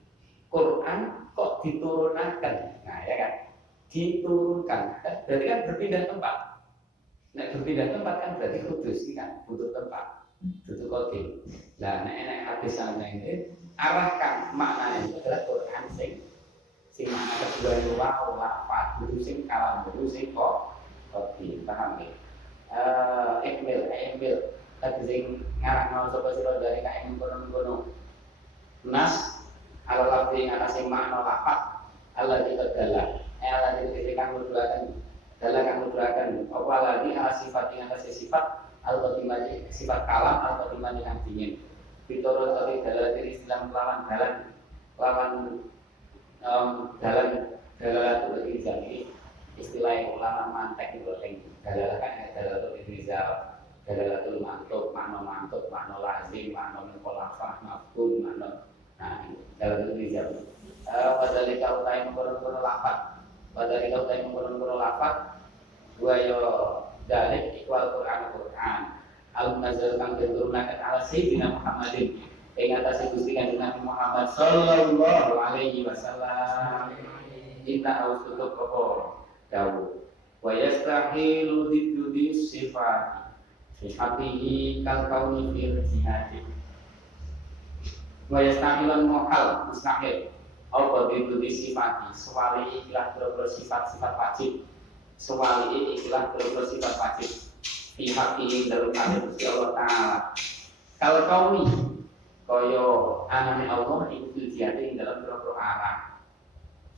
Quran kok diturunkan? Nah ya kan, diturunkan. Berarti kan berpindah tempat. Nek berpindah tempat kan berarti kudus kan, butuh tempat, butuh kodim. Nah nek hadis ini arahkan maknanya itu adalah Quran sing makna kedua itu lafaz, butuh sing kalam, butuh sing kodim. Paham ya? Ekmil, tadi sing ngarang mau coba siro dari kain kono. Nas ala lafzi ngatasi makna lafaz Allah ditadalah Allah dikatakan mudurakan dalam mudurakan apa lagi ala sifat yang atas sifat al-qatimah sifat kalam al-qatimah yang dingin fiturun tapi dalam diri Islam lawan itu bagi istilah ulama mantek itu dalam kan dalalatul mantuk makna lazim makna mukhalafah mafhum makna. Nah, dalam itu dijawab. Padahal kalau utai mengkonon lafaz, dua yo dalil ikhwal Quran. Al-Nazar kang diturunkan ala Sayyidina Muhammadin. Ing atas Gusti Kanjeng Nabi Muhammad sallallahu alaihi wasallam. Inna austutuk apa dawuh. Wa yastahilu didudi sifat. Sifatihi kal kauni fil jihadi. Wa yastahilan muhal mustahil apa itu disifati sewali ikilah berapa sifat-sifat wajib sewali ikilah berapa sifat wajib pihak ini dalam hal Gusti Allah Ta'ala kalau kaumi kaya anane Allah itu dijadi dalam berapa arah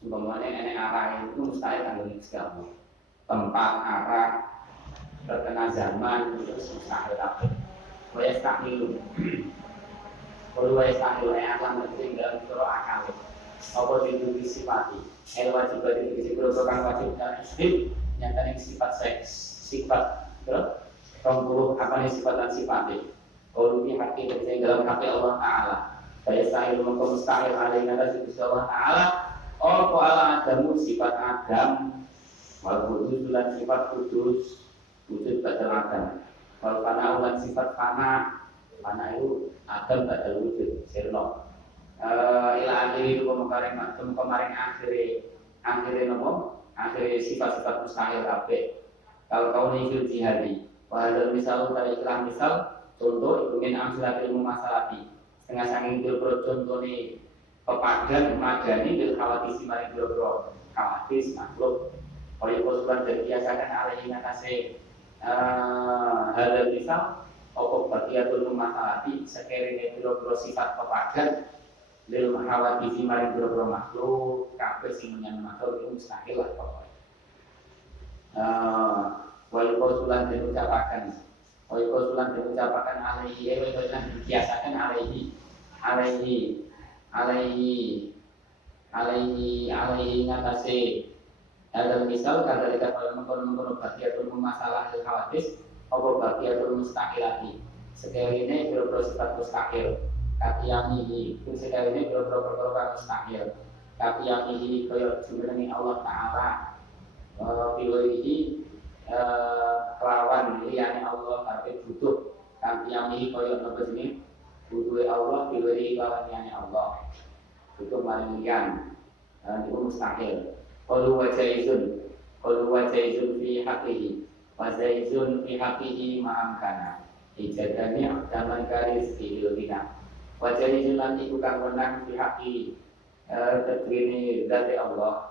umpamanya enek arah itu mustahil kanggo segala tempat arah terkena zaman itu mustahil tapi wa yastahilu kalau wajib akan penting dalam surah akal. Apa itu sifati? Wajib itu kan wajib dan istri nyata sifat seks, sifat berapa? Apa nih sifat dan sifatnya? Kalau di hati dari dalam hati Allah Taala, saya sahil mustahil alaina dari Allah Taala. Oh, ala adamu sifat Adam, wal kudus dan sifat kudus, wujud badal Adam. Wal fana dan sifat fana itu Adam tak ada wujud, sirno. Ila akhiri kemarin akhiri nopo, akhiri sifat-sifat mustahil kabeh. Kalau kau nikil jihadi, padahal misal dari ikhlas misal, contoh ingin amsilat ilmu masalati, setengah sanging bilbro contoh nih pepadan madani bil khawatis mari bilbro khawatis makhluk. Kalau posulan dari biasakan alih ingatase hadal misal. Apa bagiatul masalati sekiranya biro-biro sifat pepadan lil hawadisi maring boro makhluk kabeh sing menyang makhluk iku mustahil lah pokoke. Wal qaulan diucapaken. Wal qaulan diucapaken alaihi wa qaulan dibiasakan alaihi ngatasi dalam misal kadalika kalau mengkono bagiatul masalah al hawadis apa bagiatul mustahilati sekarine biro sifat mustahil katiyamihi sekarine biro perkara mustahil katiyamihi kaya jumlahe Allah taala pilih kelawan liyane Allah tapi butuh katiyamihi kaya napa jenenge butuhe Allah pilih kelawan liyane Allah butuh maring liyan itu mustahil. Qalu wa jaizun fi haqqihi wa jaizun fi haqqihi ma'amkana ijadani daman karis ilina wa jaizun lan iku kang wenang fi haqqi tadwini dzati Allah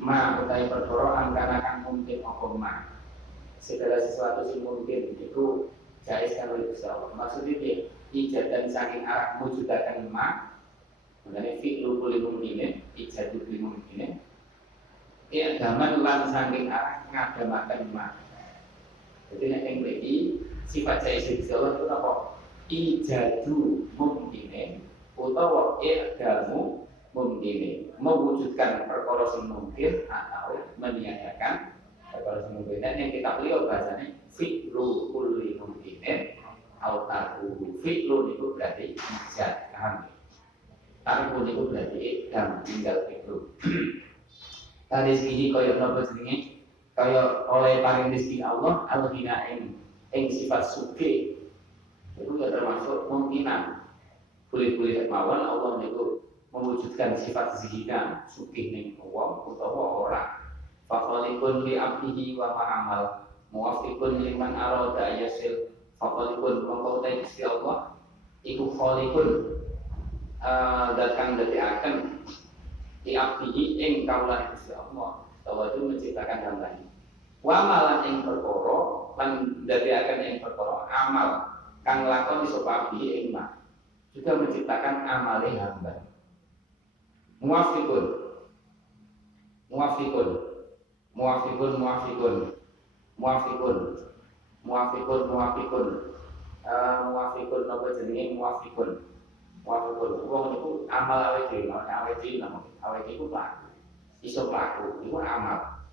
ma utai perkara angkana kang mungkin apa ma segala sesuatu sing mungkin itu jaiz kan oleh Gusti Allah maksudnya ijadan saking arah mujudaken ma mengenai fi'lu kulli mumkinin, ijadu kulli mumkinin. Agaman lan saking arah ngadamaken ma. Jadi nek ing mriki sifat jaiz Allah itu apa? Ijadu mumkinin utawa agamu mumkinin, mewujudkan perkara sing mungkin atau meniadakan perkara sing mungkin. Dan yang kita beliau bahasanya fi'lu kulli mumkinin atau tahu fi'lu itu berarti ijad kami. Tarikun itu berarti dan tinggal itu. Tadi sini kaya napa jenenge? Kaya oleh paring rezeki Allah al-ghina ing sifat sugih. Itu ya termasuk mungkinan. Boleh-boleh mawon Allah niku mewujudkan sifat zihina sugih ning wong utawa ora. Faqalikun li abdihi wa ma'amal muwafiqun liman arada yasil. Faqalikun mongko ta Gusti Allah iku khaliqun datang dari akan diabdihi ing kaulah Gusti Allah bahwa itu menciptakan hamba. Wa malan ing perkara lan dari akan ing perkara amal kang lakoni sapa abdi ing ma juga menciptakan amale hamba. Muwafiqun napa jenenge muwafiqun wong niku amal awake dhewe iku pelaku. Iso pelaku iku amal.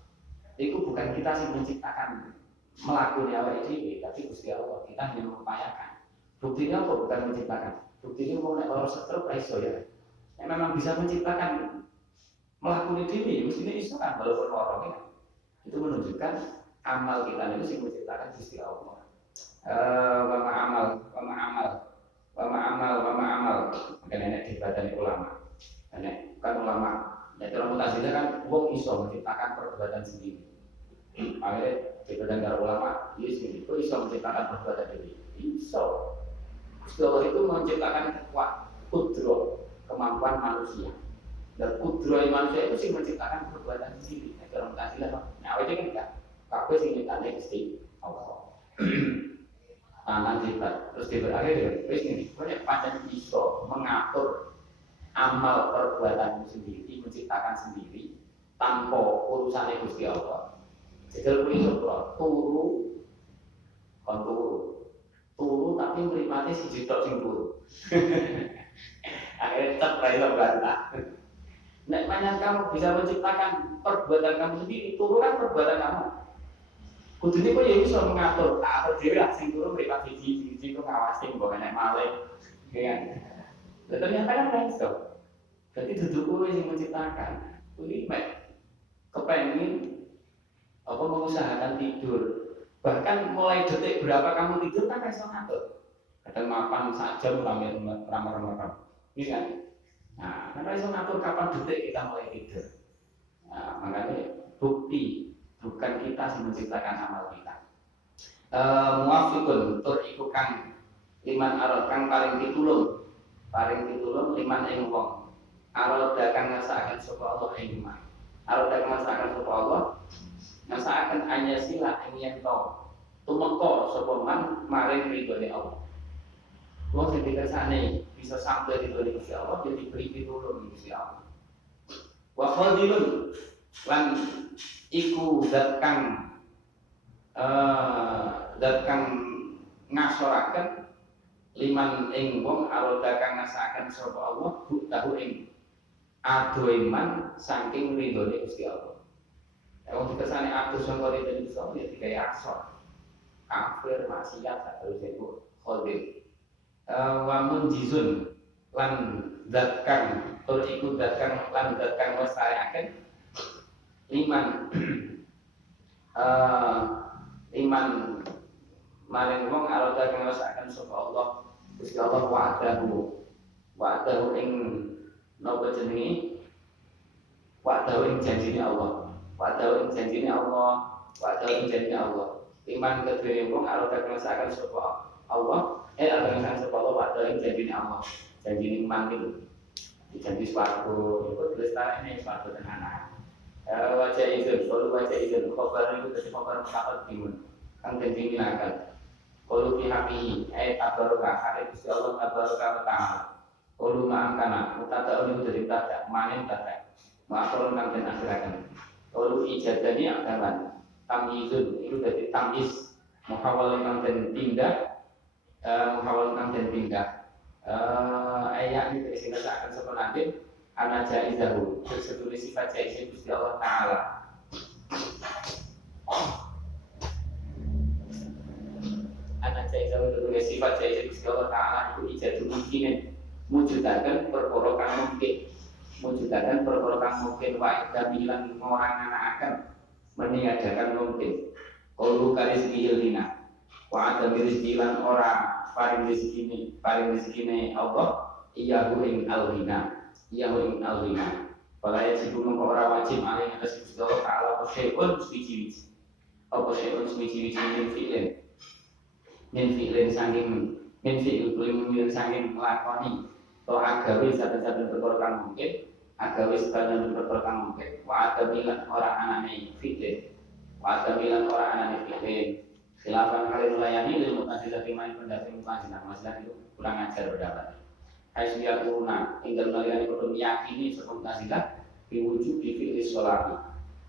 Iku bukan kita sing menciptakan melakoni awake dhewe, tapi Gusti Allah. Kita hanya mengupayakan. Buktinya apa bukan menciptakan? Buktinya mau nek ora setruk iso ya. Nek memang bisa menciptakan melakoni dhewe, mestine iso kan walaupun orang ya. Itu menunjukkan amal kita itu sing menciptakan Gusti Allah. Wama amal makanya ini dibatani ulama kan ulama ya dalam mutazilah kan wong iso menciptakan perbuatan sendiri akhirnya dibatani para ulama itu iso menciptakan perbuatan sendiri iso Gusti Allah itu menciptakan kudro kemampuan manusia dan kudro manusia itu sih menciptakan perbuatan sendiri dalam mutazilah awalnya kan enggak kabeh sing nyiptakane Gusti Allah tangan sifat terus berakhir dengan wis ini banyak pancen iso mengatur amal perbuatanmu sendiri menciptakan sendiri tanpa urusan Gusti Allah. Jadi kuwi iso turu tapi mripate siji tok sing turu. Akhirnya tetap ra iso bantah. Nek pancen kamu bisa menciptakan perbuatan kamu sendiri, turu kan perbuatan kamu. Kudune kok ya iso mengatur tak dhewe lah sing turu mripat siji kok ngawasi mbok enek malih. Ya kan. Ternyata kan lain iso. Jadi duduk kowe sing menciptakan. Kuwi mek kepengin apa mengusahakan tidur. Bahkan mulai detik berapa kamu tidur kan iso ngatur. Kadang mapan sak jam ramah-ramah. Iya kan? Nah, kan iso ngatur kapan detik kita mulai tidur. Nah, makanya bukti bukan kita yang menciptakan amal kita. Muwafiqun tur iku kang liman arad kang paling pitulung liman ing wong. Arad kang ngasakaken sapa Allah ing man. Arad kang ngasakaken sapa Allah ngasakaken anyasila ing yen to tumeka sapa man maring ridhone Allah. Wong sing dikersane bisa sampai di Gusti Allah jadi diberi pitulung Gusti Allah. Wa khadirun lan iku zat kang ngasoraken liman ing wong aroda kang ngasakaken sapa Allah tahu ing ado iman saking ridhone Gusti Allah. Wong dikersane ado sangka ridhone Gusti Allah ya digawe aksor. Kafir maksiat terus iku khadir. Wa munjizun lan zat kang tur iku zat kang lan zat kang wastariaken liman liman maring wong aroda kang ngrasakaken sapa Allah Gusti Allah wa'dahu ing napa jenenge wa'dahu ing janjine Allah wa'dahu ing janjine Allah liman kedene wong aroda kang ngrasakaken sapa Allah akan ngrasakaken sapa Allah wa'dahu ing janjine Allah janjine iman itu janji swarga itu tulisane swarga tenanan wajah izin khabar itu dari khabar mutaqaddim kang janji minakan Qalu fi haqqihi ay tabaraka hari Gusti Allah tabaraka wa ta'ala. Qalu ma'angkana mutada'un dari tada manin tada. Ma'akhirun kang den akhiraken. Qalu ijadani akalan tamyizun itu dari tamyiz muhawwal kang den tindak ayat iki sing akan sapa nanti ana jaizahu sesuatu sifat jaiz Gusti Allah taala. Anak saya itu sifat saya Gusti Allah Taala itu ijadu mungkin mujudakan perkara kang mungkin wa idamilan orang anak akan meniadakan mungkin qaulu karizki hilina wa adam rizqilan ora paring rezekine Allah iyahu ing alghina wala yajibu mongko ora wajib alih atas Gusti Allah Taala apa syai'un suci-suci min fi'lin saking lakoni to agawe saben-saben perkara kang mungkin wa adamilan ora anane fi'lin khilafan kali melayani ilmu mutazilah main pendapat mutazilah masalah itu kurang ajar berdapat hasilnya kuruna tinggal melayani perlu meyakini sebab mutazilah diwujud di fi'lis sholati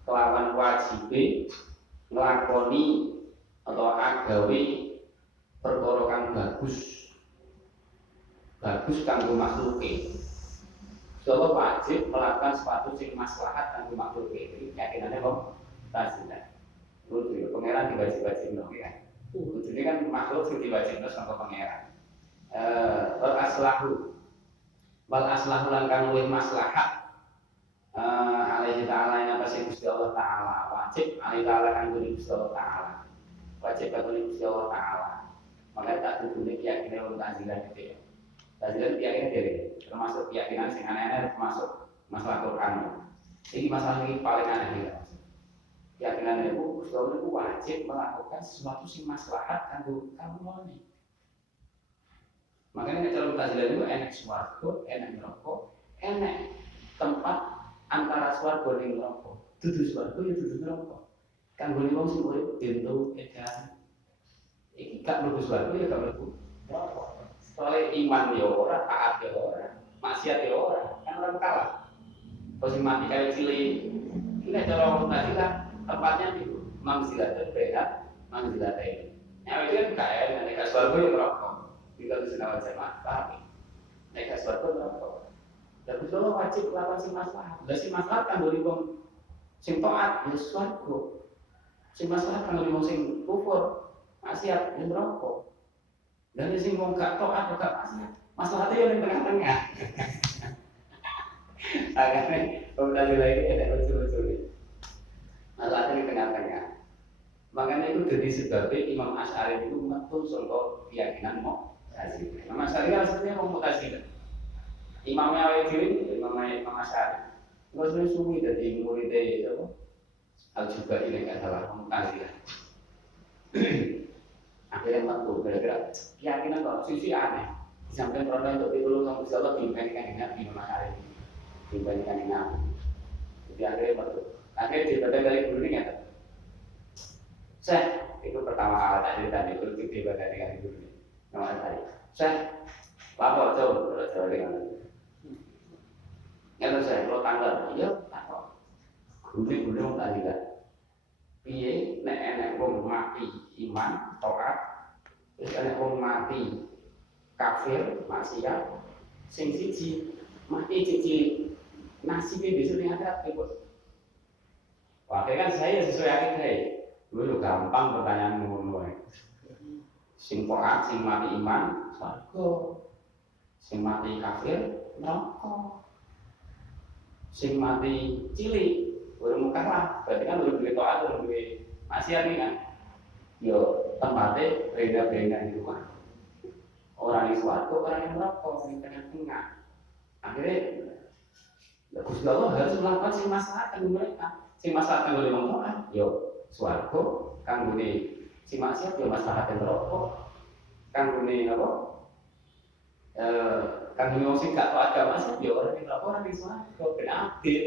kelawan wajib nglakoni atau agawe perkara kang bagus kanggo makhluke. Sebab wajib melakukan sesuatu sing maslahat kanggo makhluke. Iki keyakinane wong tasina. Kudu pangeran diwajib-wajibno ya. Kudune kan makhluk sing diwajibno saka pangeran. Wal aslahu lan kang luwih maslahat. Alaihi ta'ala yang pasti Gusti Allah Ta'ala wajib alaihi ta'ala kanggo Gusti Allah Ta'ala. Wajib kanggo Gusti Allah Ta'ala. Maka tak tuduhnya keyakinan Mu'tazilah itu ya. Mu'tazilah keyakinan dari termasuk keyakinan sing aneh-aneh termasuk masalah Quran. Ini masalah ini paling aneh ya. Keyakinan itu Gusti Allah itu wajib melakukan sesuatu sing maslahat kanggo kamu. Makanya cara Mu'tazilah itu enak swarga, enak neraka, enak tempat antara swarga dan neraka. Dudu swarga ya dudu neraka. Kanggo wong sing urip bento edan iki gak mlebu swarga ya gak mlebu. Soale iman ya ora, taat ya ora, maksiat ya ora, kan ora kalah. Posisi mati kaya cilik. Iki cara Mu'tazilah tempatnya di manzilatul berat, manzilatul ini. Ya itu kan kaya nek swarga ya neraka. Tinggal di senawat jamaah, paham? Nek swarga neraka. Tapi kalau wajib melakukan sing maslahat. Lah sing maslahat kan dari wong sing taat ya swarga. Sing maslahat kan dari wong sing kufur. Maksiat yang neraka. Dan sing wong gak taat gak maksiat. Masalahnya yang di tengah-tengah. Agaknya Mu'tazilah ini ada lucu-lucu. Masalahnya di tengah-tengah. Makanya itu jadi sebabnya Imam Asy'ari itu metu sangka keyakinan Mu'tazilah. Imam Asy'ari kan sebenarnya Mu'tazilah. Imamnya awake dhewe Imam Asy'ari. Terus suwi dadi murid apa? Al-Jubairi nek salah Mu'tazilah. Akhirnya metu gara-gara keyakinan kok sisi aneh. Sampai pernah untuk ditolong sama Gusti Allah dibandingkan dengan Imam Asy'ari. Dibandingkan dengan jadi akhirnya metu. Akhirnya dibandingkan dari guru ini nggak. Itu pertama kali tadi itu dibandingkan dengan guru ini. Imam Asy'ari. Saya lapor coba dengan yang saya kalau tanggal iya lapor gunung tadi kan piye nek enek wong mati iman taat terus enek wong mati kafir maksiat sing siji mati siji nasibnya besok ning akhirat kok. Wah, kan saya sesuai akidah. Dulu gampang pertanyaan ngono. Sing taat sing mati iman swarga. Sing mati kafir neraka. Sing mati cilik urung kalah, berarti kan urung duwe taat, urung duwe maksiat iki kan. Yo tempatnya beda-beda di rumah. Orang di swarga, orang yang neraka, sing tengah-tengah. Akhirnya Gusti Allah harus melakukan sing maslahat kanggo mereka. Sing maslahat kanggo wong taat, yo swarga, kanggone sing maksiat yo maslahat neraka. Kanggone apa? Kanggone wong sing gak taat agama sih yo orang yang neraka, orang di swarga, ben adil.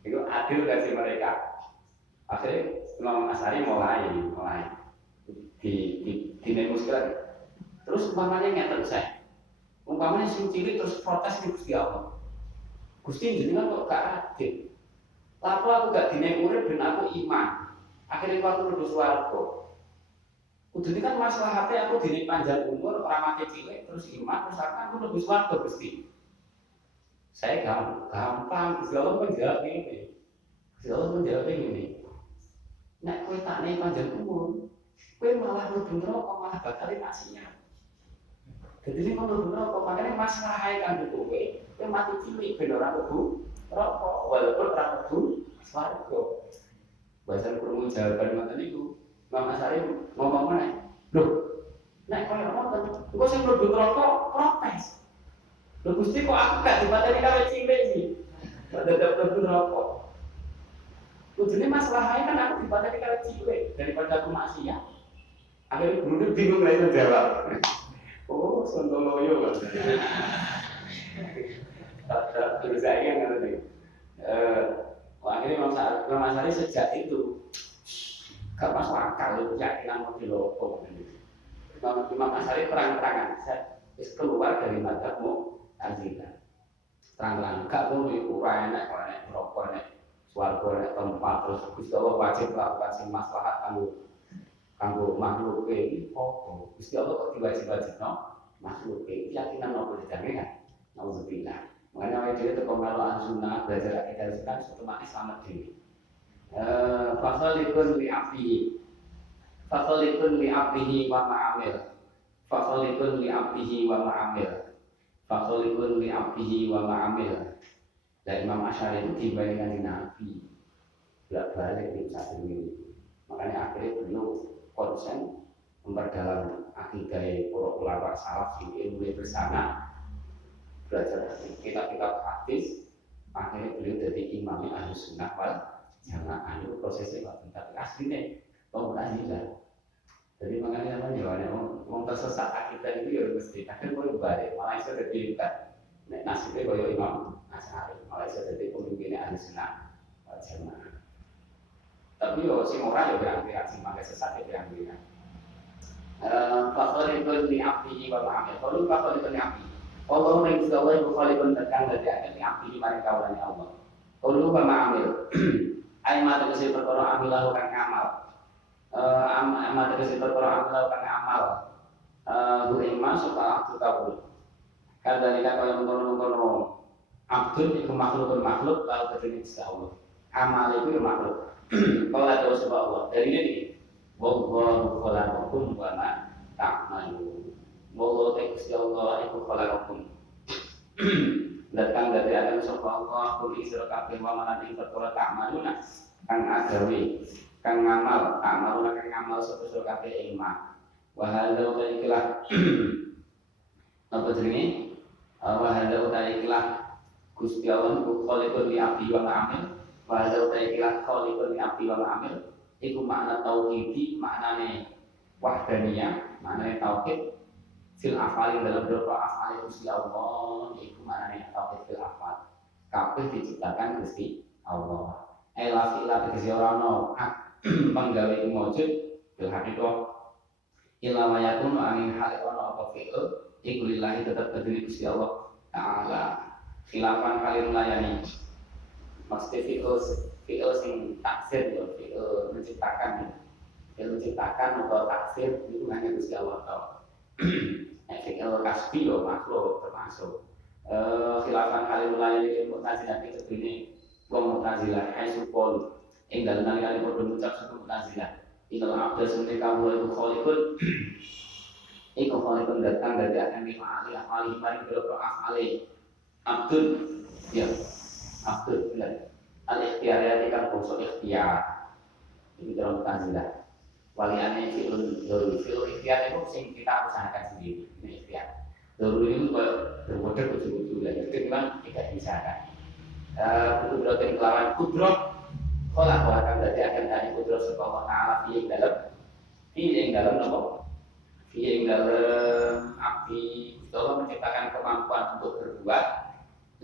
Itu adil versi mereka. Akhirnya Imam Asy'ari mulai di muskilat. Terus umpamanya ngeten saya. Umpamanya sing cilik terus protes di Gusti Allah. Gusti jenengan kok gak adil. Lapo aku gak dine urip ben aku iman. Akhirnya aku mlebu swarga. Kudune kan maslahate aku dine panjang umur, ora mati cilik terus iman terus aku mlebu swarga Gusti. Saya gampang, Gusti Allah menjawab ini. Gusti Allah menjawab ini. Nek kowe tak nek panjang umur, kowe malah mlebu neraka, malah bakal maksiat. Jadi ini kalau neraka, makanya maslahe kanggo kowe mati cilik ben ora mlebu neraka, walaupun ora mlebu swarga. Bahasan krungu jawaban ngoten niku, Imam Asy'ari ngomong meneh. Lho, nek koyo ngoten, engko sing mlebu neraka protes. Lho Gusti kok aku gak dipateni kawit cilik sih. Kok dadak mlebu neraka. Kudune masalahnya kan aku dipateni kawit cilik daripada aku maksiat. Akhirnya guru bingung lah itu jawab. Oh, Sontoloyo kan. Tak terus saya yang ngerti. Akhirnya Imam Asy'ari sejak itu gak masuk akal itu keyakinan model lopo. Imam Asy'ari terang-terangan saya keluar dari madzhabmu Azilah. Terang-terangan gak ngono iku ora enek kok enek rokok enek swarga enek tempat terus Gusti Allah wajib melakukan sing maslahat kanggo makhluk iki opo. Gusti Allah kok diwajib-wajibno makhluk iki keyakinan nopo didange kan. Nauzubillah. Makanya awake dhewe teko melu sunnah belajar akidah sunnah otomatis selamat dhewe. Fasalikun li abdihi. Fasalikun li abdihi wa ma'amil. Fasalikun li abdihi wa ma'amil. Fasalikun li abdihi wa ma'amil. Dan Imam Asy'ari itu dibandingkan dengan Nabi. Bolak balik di saat ini. Makanya akhirnya beliau konsen memperdalam akidah para ulama salaf yang ilmu bersama belajar kitab-kitab hadis. Akhirnya beliau jadi imamnya Ahlus Sunnah wal Jamaah. Itu prosesnya Pak, tapi aslinya Mu'tazilah. Jadi makanya apa jawabannya orang tersesat akidah itu ya mesti akhirnya boleh balik. Malah itu jadi kan nasibnya kaya Imam Asy'ari. Malah itu jadi pemimpinnya Ahlus Sunnah wal Jamaah. Tapi yo sing ora yo pirang-pirang sing mangke sesat pirang-pirang. Fakhrul li abdihi wa ma'amil. Kalau fakhrul li abdi. Allah yang Gusti Allah iku khalifun tekan dadi akeh abdi maring kawulane Allah. Kalau wa ma'amil. Ai mate kese perkara amil lakukan amal. Mate kese perkara amil lakukan amal. Bu iman suka abdu kawul. Kadalika kaya mengkono-mengkono abdun iku makhluk lalu kedene Gusti Allah. Amal itu ya makhluk. Kalau ada sebab Allah dari ini wallahu khalaqakum wa ma ta'malun. Wallahu Gusti Allah iku khalaqakum. Datang dari alam sapa Allah kul isra kabeh wa malan ing perkara ta'maluna kang agawe kang ngamal ta'maluna kang ngamal sapa sira kabeh iman. Wa hadza ikilah apa jenenge? Wa hadza ikilah Gusti Allah iku khaliqul li abdi wa ma'amil. Wahada ikilah khaliqul li abdi wa ma'amil. Iku makna tauhidi, maknane wahdaniyah, maknane tauhid fil afal dalam beberapa afal Gusti Allah. Iku maknane tauhid fil afal. Kabeh diciptakan Gusti Allah. La fi'la tegese ora ono penggawe mujud bil hakika illa mayakun angin hal ono apa fi'il iku lillahi tetap kediri Gusti Allah taala khilafan kali melayani maksudnya fi'il sing taksir ya fi'il menciptakan atau taksir itu hanya Gusti Allah taala fi'il kasbi yo makhluk termasuk khilafan kali melayani Mu'tazilah itu ini wong Mu'tazilah hai supol ing dalem nalika padha ngucap suku Mu'tazilah inal abda sunni kamu itu khaliqun iku khaliqun datang dari akan ma'ali afali mari berapa afali abdun ya abdun benar al-ikhtiyar ya kan bangsa ikhtiar ini dalam Mu'tazilah waliane fi'il ikhtiyar itu sing kita usahakan sendiri ini ikhtiar dulu ini bermodel ujung-ujung lah itu memang tidak bisa kan kudrat yang kelawan kudrat kalau akan berarti akan dari kudrat subhanahu wa ta'ala yang dalam apa? Yang dalam api Allah menciptakan kemampuan untuk berbuat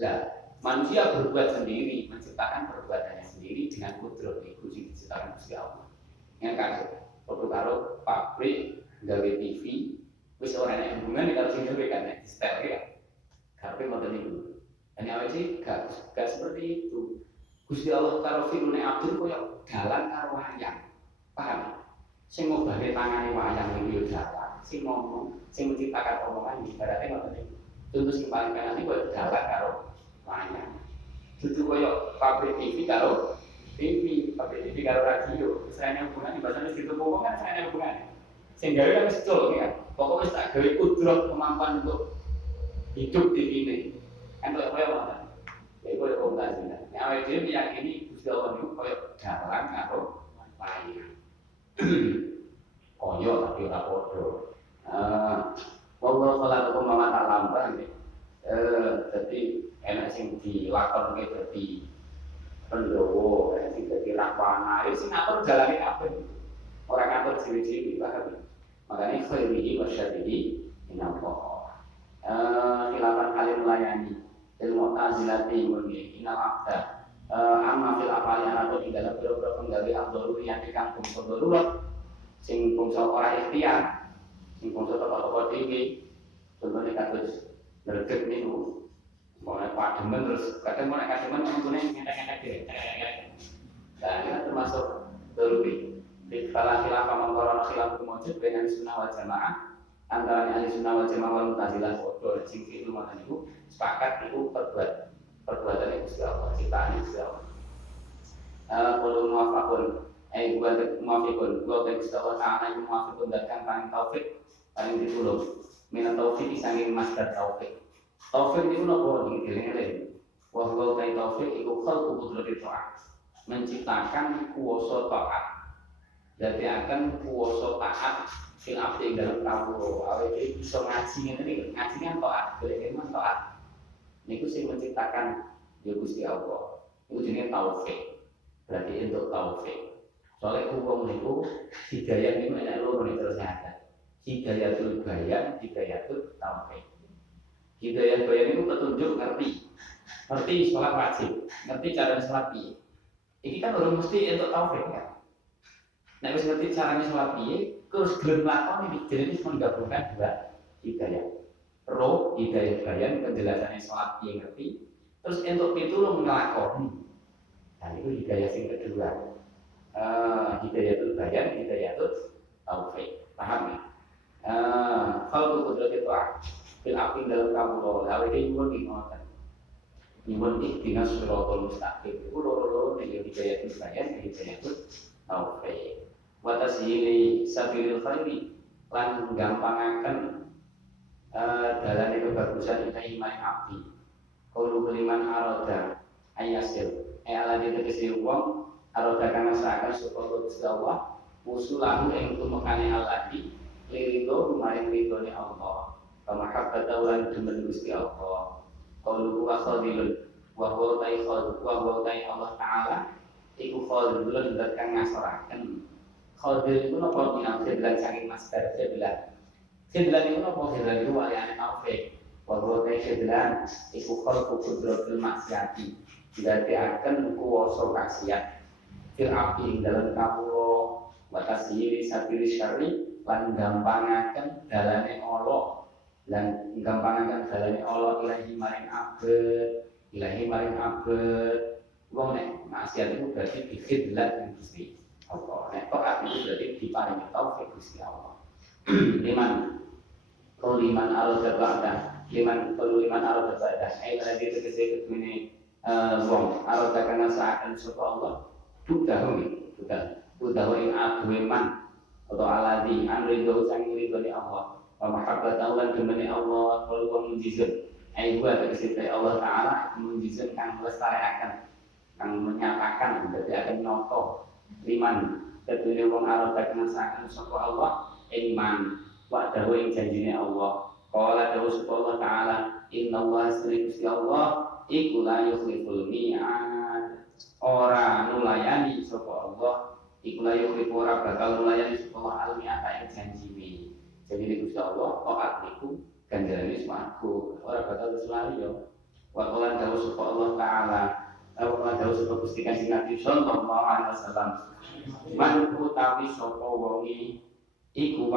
lah manusia berbuat sendiri menciptakan perbuatannya sendiri dengan kudrat itu diciptakan Gusti Allah yang kan perlu pabrik gawe TV wis ora nek hubungan karo sing gawe kan di setel ya kabeh ngoten niku dan awake sih gak seperti itu Gusti Allah karo firune Abdul koyo dalan karo wayang. Paham? Sing ngobahke tangane wayang iki yo dalan, sing ngomong, sing menciptakan omongan ibaratnya ngoten niku. Contoh sing paling kanan iki koyo dalan karo wayang. Dudu koyo pabrik TV karo pabrik TV karo radio. Misalnya hubungan bahasane situ ngomong kan saya hubungan. Sing gawe kan wis cul kan. Pokoknya tak gawe kudrat kemampuan untuk hidup di sini. Kan koyo ngoten. Iku kok Mu'tazilah. Nek awake dhewe meyakini Gusti Allah niku koyo dalan karo wayang. Koyo tapi ora padha. Wong khalaqakum wa ta'lamun nggih. Dadi enak sing dilakonke dadi pendowo, sing dadi rakwana, sing ngatur dalane kabeh. Ora ngatur dhewe-dhewe, paham? Makane khairihi wa syarrihi inallah. Khilafan kali melayani ilmu Mu'tazilati mungkin inal abda amma fil afali atau di dalam beberapa penggali abdul yang dikang bungsu darurat sing bungsu ora ikhtiar sing bungsu toko-toko dhewe contohnya kados ngredeg niku mulai pademen terus kadang mulai kademen untune ngentek-ngentek dhewe dan ini termasuk daruri di kala khilafah mengkorona khilafah mujud dengan sunnah wal jamaah antara ahli sunnah wal jamaah wal Mu'tazilah padha sing itu ngoten niku sepakat itu perbuatan yang Gusti Allah, ciptaan Gusti Allah. Kalau muafakun, buat muafikun, buat Gusti Allah Taala itu muafikun dan paling taufik, paling ditulung. Minat taufik disangin master taufik. Taufik itu nopo dikira-kira. Wahwa utai taufik itu khalqu qudrati ta'at. Menciptakan kuwasa taat. Jadi akan kuwasa taat fil abdi dalam kawula. Awake bisa ngaji ngene iki, ngaji kan taat, golek taat. Niku sing menciptakan ya Gusti Allah. Iku jenenge taufik. Berarti untuk taufik. Soalnya wong niku hidayah niku enak loro nek terus ada. Hidayatul bayan, hidayatul taufik. Hidayah bayan niku petunjuk ngerti. Ngerti salat wajib, ngerti cara salat piye. Iki kan ora mesti untuk taufik kan. Nek wis ngerti caranya salat piye, terus gelem lakoni iki jenenge menggabungkan dua hidayah. Roh, hidayah bayan, penjelasannya sholat yang ngerti. Terus untuk pitulung ngelakoni. Dan itu hidayah yang kedua. Hidayatul bayan, hidayatul taufik. Paham ya? Kalau kudrat itu fil api dalam kawula, lawe iki nyuwun iki ngoten. Nyuwun ihdinas siratal mustaqim. Iku loro-loro nek hidayatul bayan, hidayatul taufik. Wa tasyili sabilil khairi lan nggampangaken dalam kebagusan kita iman abdi. Kalau beriman aroda ayasil, ala dia tegesi uang aroda karena seakan supaya Gusti Allah musulahu yang itu mekane aladi lirido maring ridone Allah. Pemahabbat tawalan demen Gusti Allah. Kalau huwa khadilun wa huwa ta'i Allah Ta'ala iku khadilun dan kang ngasoraken. Khadil itu napa dinamse bilang saking master bilang Khidlan itu apa? Khidlan itu waliane taufik. Bahwa khidlan iku khalqu qudratul maksiati. Berarti akan kuwasa maksiat. Fil api dalam kawula wa tasyiri sabili syarri lan gampangaken dalane Allah lan gampangaken dalane Allah ilahi maring abet wong nek maksiat itu berarti dikhidlat Gusti Allah nek taat itu berarti diparingi taufik Gusti Allah liman arada ba'da liman arada ba'da ai berarti tegese ketune wong arada kana sa'akan sapa Allah budahu ing agweman atau aladi anrido sang ridhone Allah wa mahabbatan lan gemene Allah kalau wong mujizat ai wa tegese Allah taala mujizat kang lestariaken kang menyatakan berarti akan nyoto liman ketune wong arada kana sa'akan sapa Allah iman wa dawu ing janjine Allah qala dawu sapa Allah taala innallaha Gusti Allah iku la yukhliful mi'ad ora nulayani sapa Allah iku la yukhlifu ora bakal nulayani sapa Allah al-mi'ata ing janjine janjine Gusti Allah taat niku ganjarane swarga ora bakal selali yo wa qala dawu sapa Allah taala wa dawu sapa Gusti Kanjeng Nabi sallallahu alaihi wasallam man utawi sapa wonge iku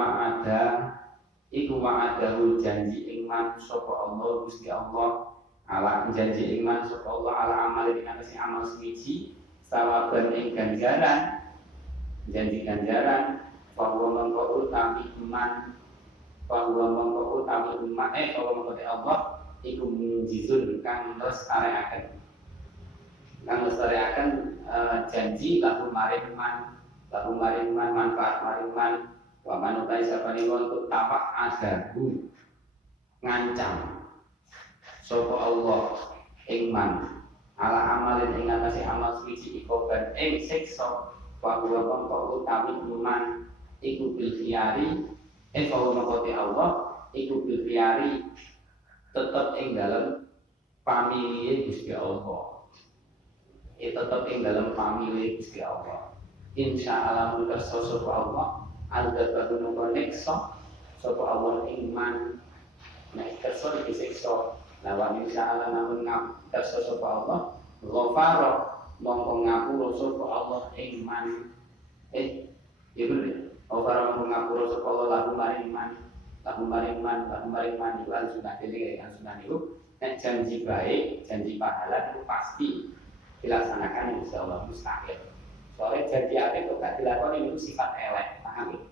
wa'adahu janji iman sapa Allah Gusti Allah ala janji iman sapa Allah ala amal ing atase amal suci sawaban ing ganjaran janji ganjaran bahwa mengko utami iman bahwa Allah iku mujizun kang lestariaken janji lahu maring iman manfaat maring iman wa manutai sapane wong tapak adabu ngancam sapa Allah ingman ala amalin ing atase amal suci ikoban ing siksa wa huwa mongko utawi iman iku bil khiyari bahwa mengkoti Allah iku bil khiyari tetep ing dalem pamilihe Gusti Allah tetep ing dalem pamilihe Gusti Allah insyaallah kersa sapa Allah ada bagunu konekso sapa Allah iman nek kersa disiksa lawan insyaallah namun kersa sapa Allah ghafara mongko ngapura sapa Allah iman ya bener ghafara mongko ngapura sapa Allah lahu maring iman itu al-sunnah dene al-sunnah itu nek janji baik janji pahala itu pasti dilaksanakan insyaallah mustahil soalnya janji apik kok gak dilakoni itu sifat elek, paham ya?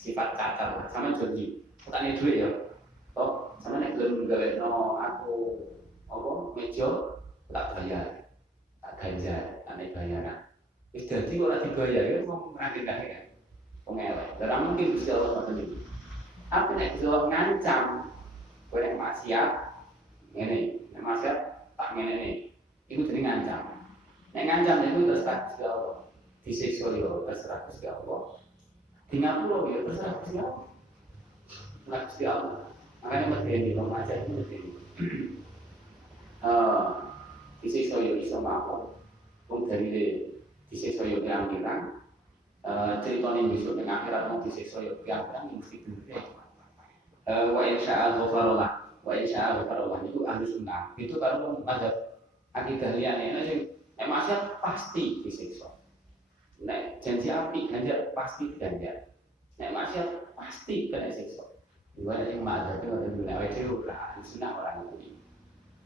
Sifat cacat, sama janji. Bukan duit ya. Toh, sama nek gelem galekno aku meja tak bayar. Tak ganjar, nek bayaran. Wis dadi kok ora dibayar ya wong ngakeh-ngakeh kan. Wong elek. Ora mungkin Gusti Allah ngoten iki. Tapi nek Gusti Allah ngancam kowe nek maksiat ngene, nek maksiat tak ngene. Iku jenenge ngancam. Nek ngancam itu terus tak Gusti Allah. Disiksa yo terserah Gusti Allah. Di ngapura yo terserah Gusti Allah. Terserah Gusti Allah. Makanya medeni wong aja itu medeni. Disiksa yo iso mawon. Wong dalile disiksa yo pirang-pirang. Ceritane besok ning akhirat wong disiksa yo pirang-pirang mesti gede. Wa insyaallah ghafarallah. Wa insyaallah ghafarallah itu ahli sunnah. Itu kalau wong madzhab akidah liyane sing maksiat pasti disiksa. Nek janji api ganjar pasti ganjar. Nek maksiat pasti kena siksa. Dua yang madzhab itu ada dunia wajib lah. Sunnah orang itu.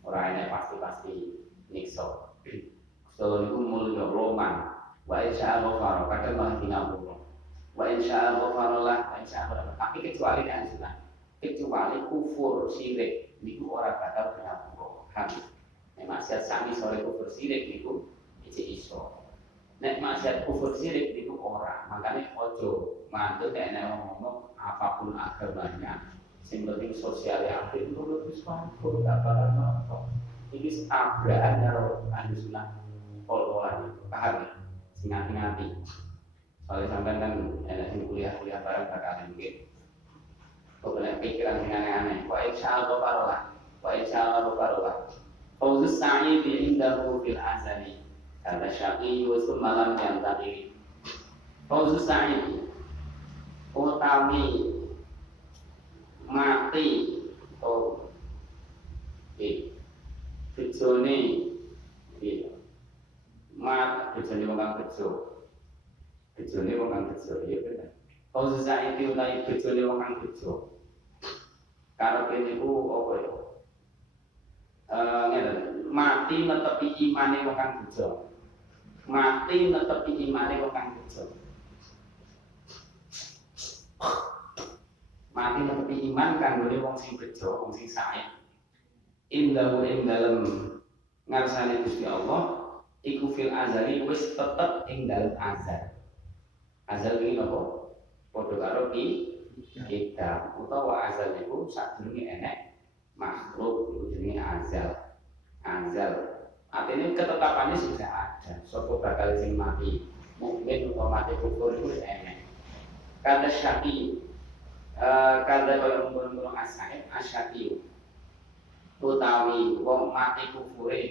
Orang ini pasti nikso. Kalau itu mulut roman. Wa insyaallah faro kadang malah dinamuro. Wa insyaallah farolah. Wa insyaallah. Tapi kecuali dengan sunnah. Kecuali kufur syirik niku ora bakal dinamuro. Nek maksiat sami sore kufur syirik niku iso. Nek maksiat kufur syirik itu ora, makanya ojo mantu nek ngomong apapun agamanya, sing penting sosialnya aktif itu lebih swampur, gak bakal nopo. Ini tabrakan karo ahli sunnah pol-polan itu, paham ya? Sing ngati-ngati. Soalnya sampean kan enak sing kuliah bareng bakalan mungkin. Kok kena pikiran sing aneh-aneh. Wa insyaallah parolah. Fauzus sa'idi indahu fil azali. Kata syaqi wa semalam yang tadi Fauzus sa'id utawi mati atau bejone bejone wong kang bejo ya bener Sa'id utawi bojone wong kang bejo. Karepe niku apa ya? Ngeten, mati netepi imane wong kang bejo. Mati netepi imane wong kang bejo. Mati netepi iman kanggone wong sing bejo, wong sing sae. Indahu ing dalem ngarsane Gusti Allah iku fil azali wis tetep ing dalem azal. Azal iki napa? Padha karo kita utawa azal niku sadurunge enek makhluk iku jenenge azal. Azal artinya ketetapannya sudah ada. Sapa bakal sing mati mukmin utawa mati kufur iku wis enek. Kata syaki kata kaya mung-mung asyaki utawi wong mati kufure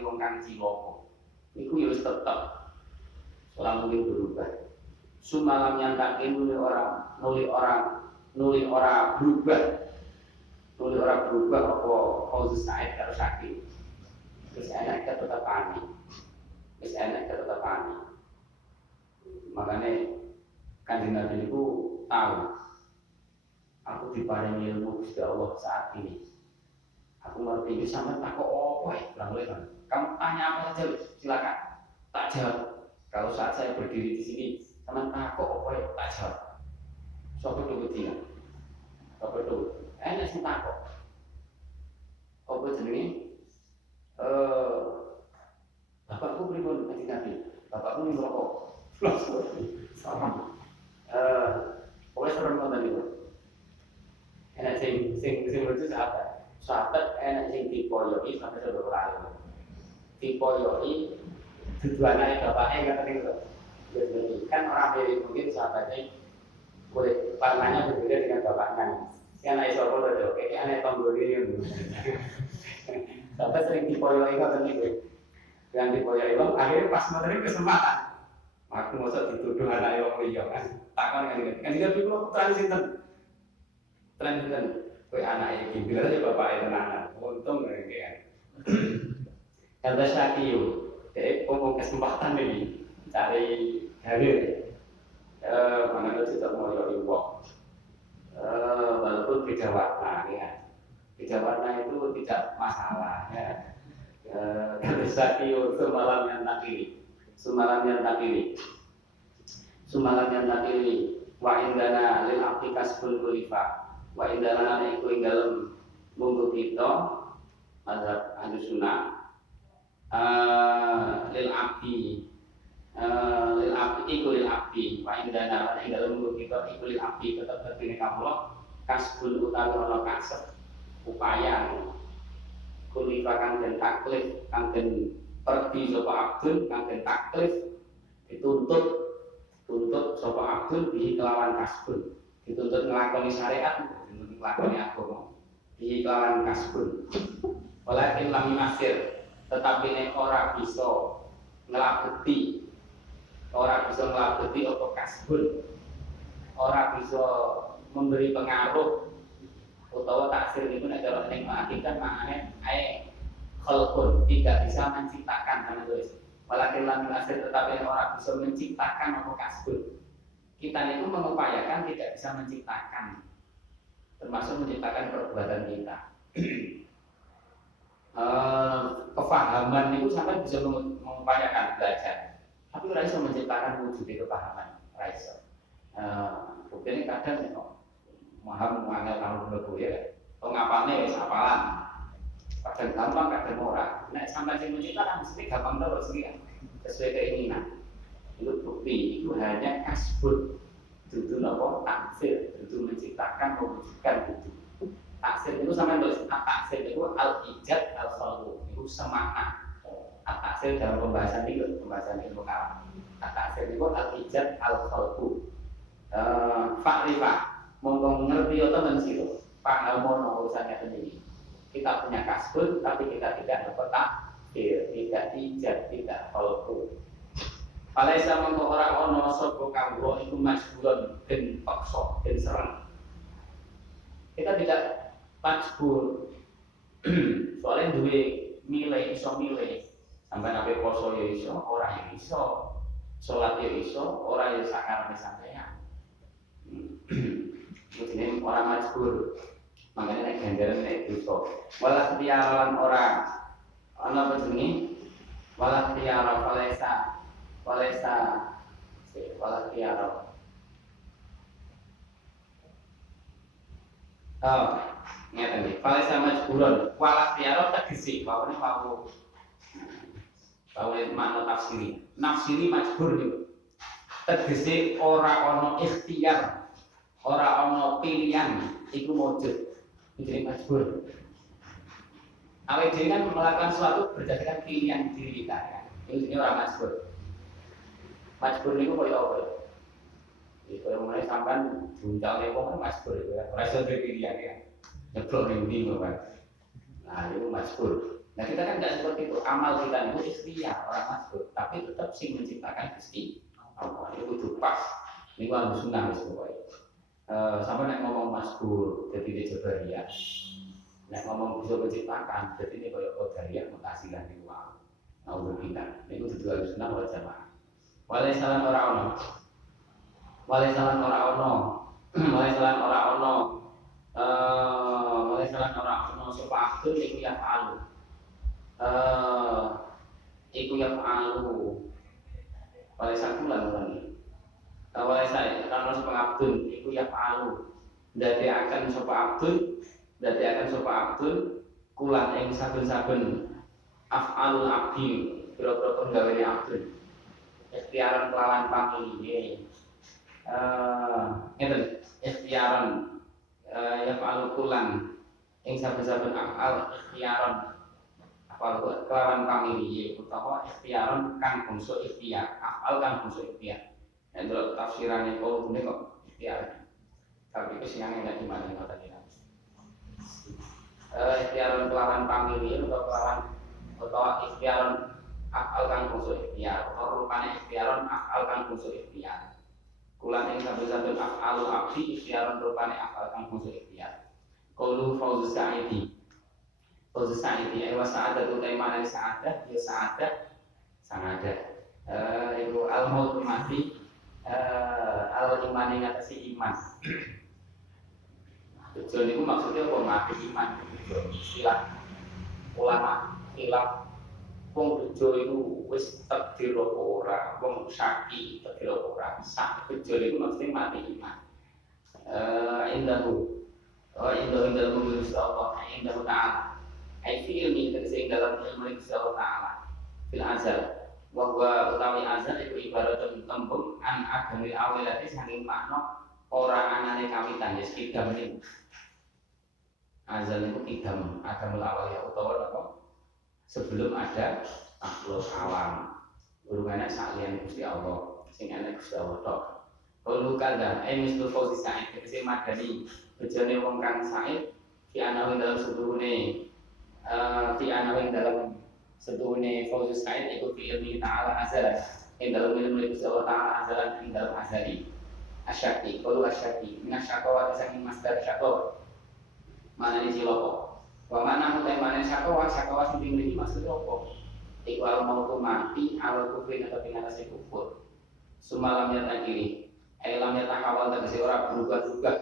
wong kang cilaka iku ya wis tetep ora mungkin berubah. Sumalam nyantake nuli ora berubah apa Fauzi Said karo Syaki. Wis enak ketetepane. Makane Kanjeng Nabi niku tahu aku diparingi ilmu Gusti Allah saat ini. Aku ngerti ini sama takut apa ya? Kamu tanya apa saja, silakan. Tak jawab. Kalau saat saya berdiri di sini, sama takut apa ya? Tak jawab. Sopo dulu dia. Sopo dulu. Enak sih takut. Apa jenenge? Bapakku pripun Kanjeng Nabi? Bapakku ning rokok. Sama. Pokoknya serem banget itu. Enak sing lucu sahabat enak sing dipoyoki sampai seberapa kali. Dipoyoki tujuannya bapaknya kata gitu. Jadi kan orang dari mungkin sahabatnya boleh warnanya berbeda dengan bapaknya. Yang naik sopor loh, kayak aneh tombol ini. Sahabat sering dipoyoki kata gitu. Yang dipoyoki akhirnya pas materi kesempatan. Aku masa dituduh anak yang liya kan. Takon kan dia bingung transitan. Kowe anake iki bilang aja bapake tenanan. Untung ngene. Kata Syakio, dek ngomong kesempatan ini cari hadir. Mana itu tidak mau wong. Walaupun beda warna ya. Beda warna itu tidak masalah ya. Kata Syakio semalam yang takili wa indana lil aplikas pun kulifa wa indana iku ing dalem munggo kita mazhab Ahlus Sunnah lil abdi wa indana ing dalem munggo kita iku lil abdi tetep dene kawula kasbun utawi ana kasep upaya kulifa kang den taklif kang den pergi sapa abdun kang den taklif dituntut sapa abdun bihi kelawan kasbun dituntut nglakoni syariat dituntut nglakoni agama bihi kelawan kasbun walakin lam yasir tetapi nek ora bisa nglabeti apa kasbun ora bisa memberi pengaruh utawa taksir itu nek cara ning hakikat maknane khalqun tidak bisa menciptakan sama tulis. Walakin lam yasir tetapi orang bisa menciptakan apa kasbun. Kita itu mengupayakan tidak bisa menciptakan, termasuk menciptakan perbuatan kita. Kefahaman itu sampai bisa mengupayakan belajar, tapi orang bisa menciptakan wujud kefahaman. Raiso. Buktinya kadang ya, maham mengangkat kamu dulu ya. Pengapalnya wis apalan. Kadang gampang, kadang ora. Nek sampai sing menciptakan mesti gampang terus iki sesuai keinginan. Itu bukti, itu hanya kasbun. Itu napa? Taksir, itu menciptakan, mewujudkan itu. Taksir itu sama dengan taksir itu al-ijad al-khalqu. Itu semakna. Taksir dalam pembahasan ilmu kalam. Taksir itu al-ijad al-khalqu. Fa'rifah, monggo ngerti atau mensiro. Pangamono urusannya sendiri. Kita punya kasbun, tapi kita tidak dapat takdir, tidak ijad, tidak khalqu. Falaisa mongko ora ana sapa kawula iku majburon den paksa, den serang. Kita tidak majbur. Soalnya duwe milih, iso milih. Sampai nabe poso ya iso, ora ya iso. Salat ya iso, ora ya sakarane sampeyan. Ini orang majbur. Makanya nek ganjaran nek dosa. Wala tiaran orang ana apa jenenge? Wala tiara falesa wala tiara. Oh, ngeten iki. Falesa majburun. Wala tiara tegese pawone wawu. Pawone makna tafsiri. Nafsiri majbur niku. Tegese ora ana ikhtiar, ora ana pilihan iku wujud. Iki majbur. Awal diri kan melakukan sesuatu berdasarkan pilihan diri kita ya. Ini orang majbur. Majbur itu kaya apa ya? Jadi kalau mulai sampai juncal nih kan majbur itu ya. Rasa pilihan ya. Nyeblok nih kan. Nah itu majbur. Nah kita kan tidak seperti itu. Amal kita itu ikhtiar orang majbur. Tapi tetap sih menciptakan Gusti Allah. Itu kudu pas. Ini harus sunnah pokoknya. Sampai nek ngomong majbur jadi dia jabariyah. Nek ngomong bisa menciptakan, jadi ini kayak qadariyah mutasilah di uang. Nah, kita ini kudu harus sunnah wal jamaah. Waalaikumsalam ora ono. Waalaikumsalam ora ono. Waalaikumsalam ora ono. Waalaikumsalam ora ono sapa akun iku ya falu. Iku ya falu. Waalaikumsalam lan lagi. Waalaikumsalam kan sapa abdun iku ya falu. Dadi akan sapa abdun dadi akan sapa abdun kulan ing saben-saben af'alul abdi pira-pira penggaweane abdun. Ikhtiaran kelawan pamilih. Ngeten, ikhtiaran ya fa'alu kulan ing saben-saben af'al ikhtiaran af'al kelawan pamilih utawa ikhtiaran kang bangsa ikhtiar, af'al kang bangsa ikhtiar. Nek delok tafsirane kok ngene kok ikhtiar. Tapi wis yang enak di mana ngoten iki. Ikhtiaran kelawan pamilih utawa ikhtiaran af'al kang bangsa ikhtiar utawa rupane ikhtiaran af'al kang bangsa ikhtiar. Kulan ing saben-saben af'alul abdi ikhtiaran rupane af'al kang bangsa ikhtiar. Qaulu Fauzu Sa'idi. Fauzu Sa'idi ayo sa'adatu taimana sa'adah ya sa'adah. Iku al-maut mati al-iman ing atase iman. Tujuan itu maksudnya apa? Mati iman. Istilah ulama khilaf wong bejo iku wis takdir apa ora, wong syaki takdir apa ora. Sak bejo iku maksudnya mati iman. Indahu Gusti Allah, indahu ta'ala. Ai fi ilmi tegese dalam ilmu Gusti Allah ta'ala. Fil azal. Wa huwa utawi azal iku ibaratun tembung an adamil awilati saking makna ora anane kawitan ya kidam niku. Azal itu kidam, adamul awal ya utawa apa? Sebelum ada makhluk alam. Urungane sakliyan Gusti Allah, sing ana Gusti Allah tok. Qalu kadza ai mislu fauzi sa'id tegese madani bejane wong kang sa'id fi ana dalam setuhune fauzi sa'id iku fi ilmi ta'ala azal. Ing dalam ilmu Gusti Allah ta'ala azalan ing dalam azali. Asyaki, qalu asyaki, minasyaqawa saking masdar syaqawa. Mana ini ciloko? Wa mana mutai mana syakawa sing tinggi maksudnya apa? Iku al mautu mati al kufri atau pingatasi kufur. Sumalam nyata kiri. Alam nyata kawal tegese ora berubah-ubah.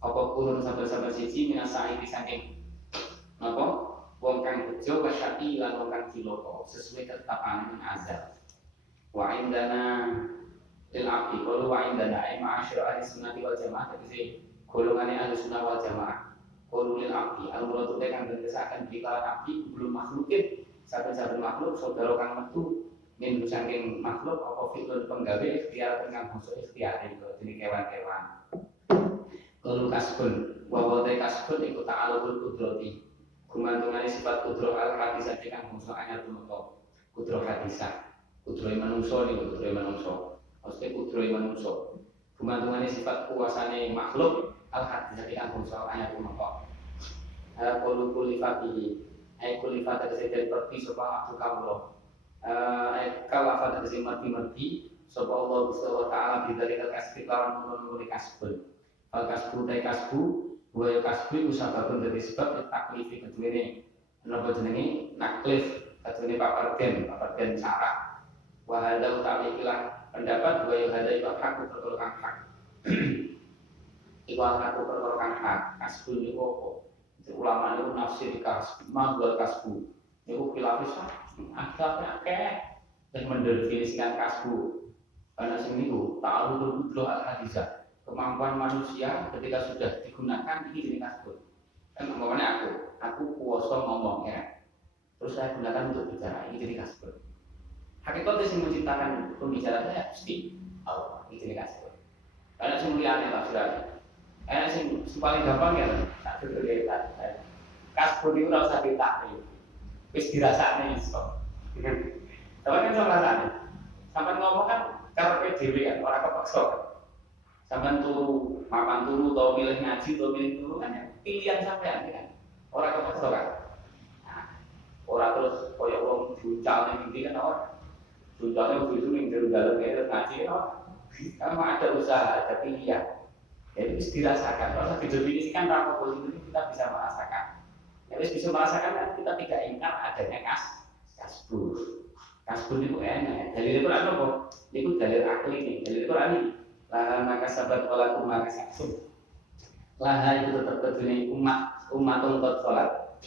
Apa kurun sabar-sabar siji minasa iki saking apa? Wong kang bejo wasyati lan wong kang ciloko sesuai ketetapan ing azal. Wa indana lil abdi qalu wa indana ay ma'asyara ahli sunnati wal jamaah tegese golongane ahli sunnah wal jamaah. Qulul abdi al-muradu kang tegesaken dikala abdi belum makhlukin saben-saben makhluk saudara kang metu min saking makhluk apa fitur penggawe ikhtiar kang bangsa ikhtiar itu jenenge kewan-kewan. Qulul kasbun wa wa kasbun iku ta'alul qudrati. Gumantungane sifat qudrah al-hadisah kang bangsa anyar tumeka. Qudrah hadisah. Qudrahe manungsa niku qudrahe manungsa. Maksudnya qudrahe manungsa. Gumantungane sifat kuasane makhluk al-hadisah kang bangsa anyar tumeka. Qalu kulifatihi ai kulifat tegese dari perti sapa makhluk kawula kalafat tegese mati sapa Allah Gusti Allah taala bidari kasbi lawan menurut kasbun fal kasbu ta kasbu wa ya kasbu usababun dari sebab taklifi keduene napa jenenge taklif keduene papargen cara wa hadza utawi ikilah pendapat wa ya hadza iku hak perkara kang hak Iku aku perkara kang hak, kasbun niku apa? Ulama niku nafsir kasbu, manggal kasbu. Niku khilafis agak akeh dan mendefinisikan kasbu. Karena sing niku ta'alul budro al-hadizah. Kemampuan manusia ketika sudah digunakan ini jadi kasbu. Kan umpamanya aku kuasa ngomong ya. Terus saya gunakan untuk bicara, ini jadi kasbu. Hakikatnya sing menciptakan pembicaraan saya pasti Allah, ini jadi kasbu. Karena sing liyane tafsiran. Karena sing paling gampang ya tak duduk ya tadi. Kasbun itu ora usah ditakrif. Wis dirasakne iso. Tapi kan iso rasane. Sampai ngomong kan karepe dhewe kan ora kepaksa. Sampeyan turu, makan turu atau milih ngaji atau milih turu kan ya pilihan sampean kan. Ora kepaksa kan. Nah, ora terus koyo wong buncal ning ndi kan ora. Buncalnya begitu ning dalam kayak ngaji kan. Karena ada usaha, ada pilihan. Jadi bisa dirasakan. Kalau saya didefinisikan tanpa positif kita bisa merasakan. Jadi bisa merasakan kan kita tidak ingkar adanya kasbur. Kasbur itu enak. Dalil itu apa? Itu dalil akli nih. Dalil itu ini. Lahan maka sahabat walakum maka saksum. Lahan itu tetap terjadi umatun tot sholat.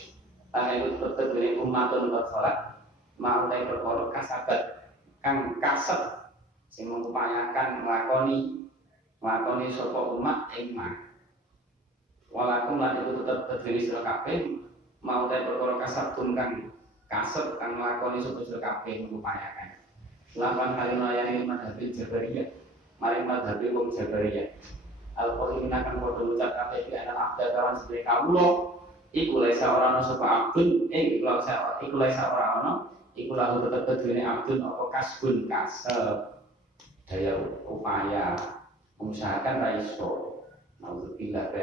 Lahan itu tetap terjadi umatun tot sholat. Mau tay berkorok kasabat kang kasab. Sing mengupayakan melakoni sapa umat ing mak. Walakum lan itu tetap terjadi sira kabeh mau ta perkara kasabun kang kasep kang melakoni sapa sira kabeh mengupayakan. Lapan kali melayani madhab Jabariyah, mari madhab wong Jabariyah. Al-Qur'an akan padha ucap kabeh di ana abda kawan sebagai kawula iku laisa ora ana sapa abdun iku laisa ora ana iku lahu tetep terjadi abdun apa kasbun kasep. Daya upaya mengusahakan raiso naudzubillah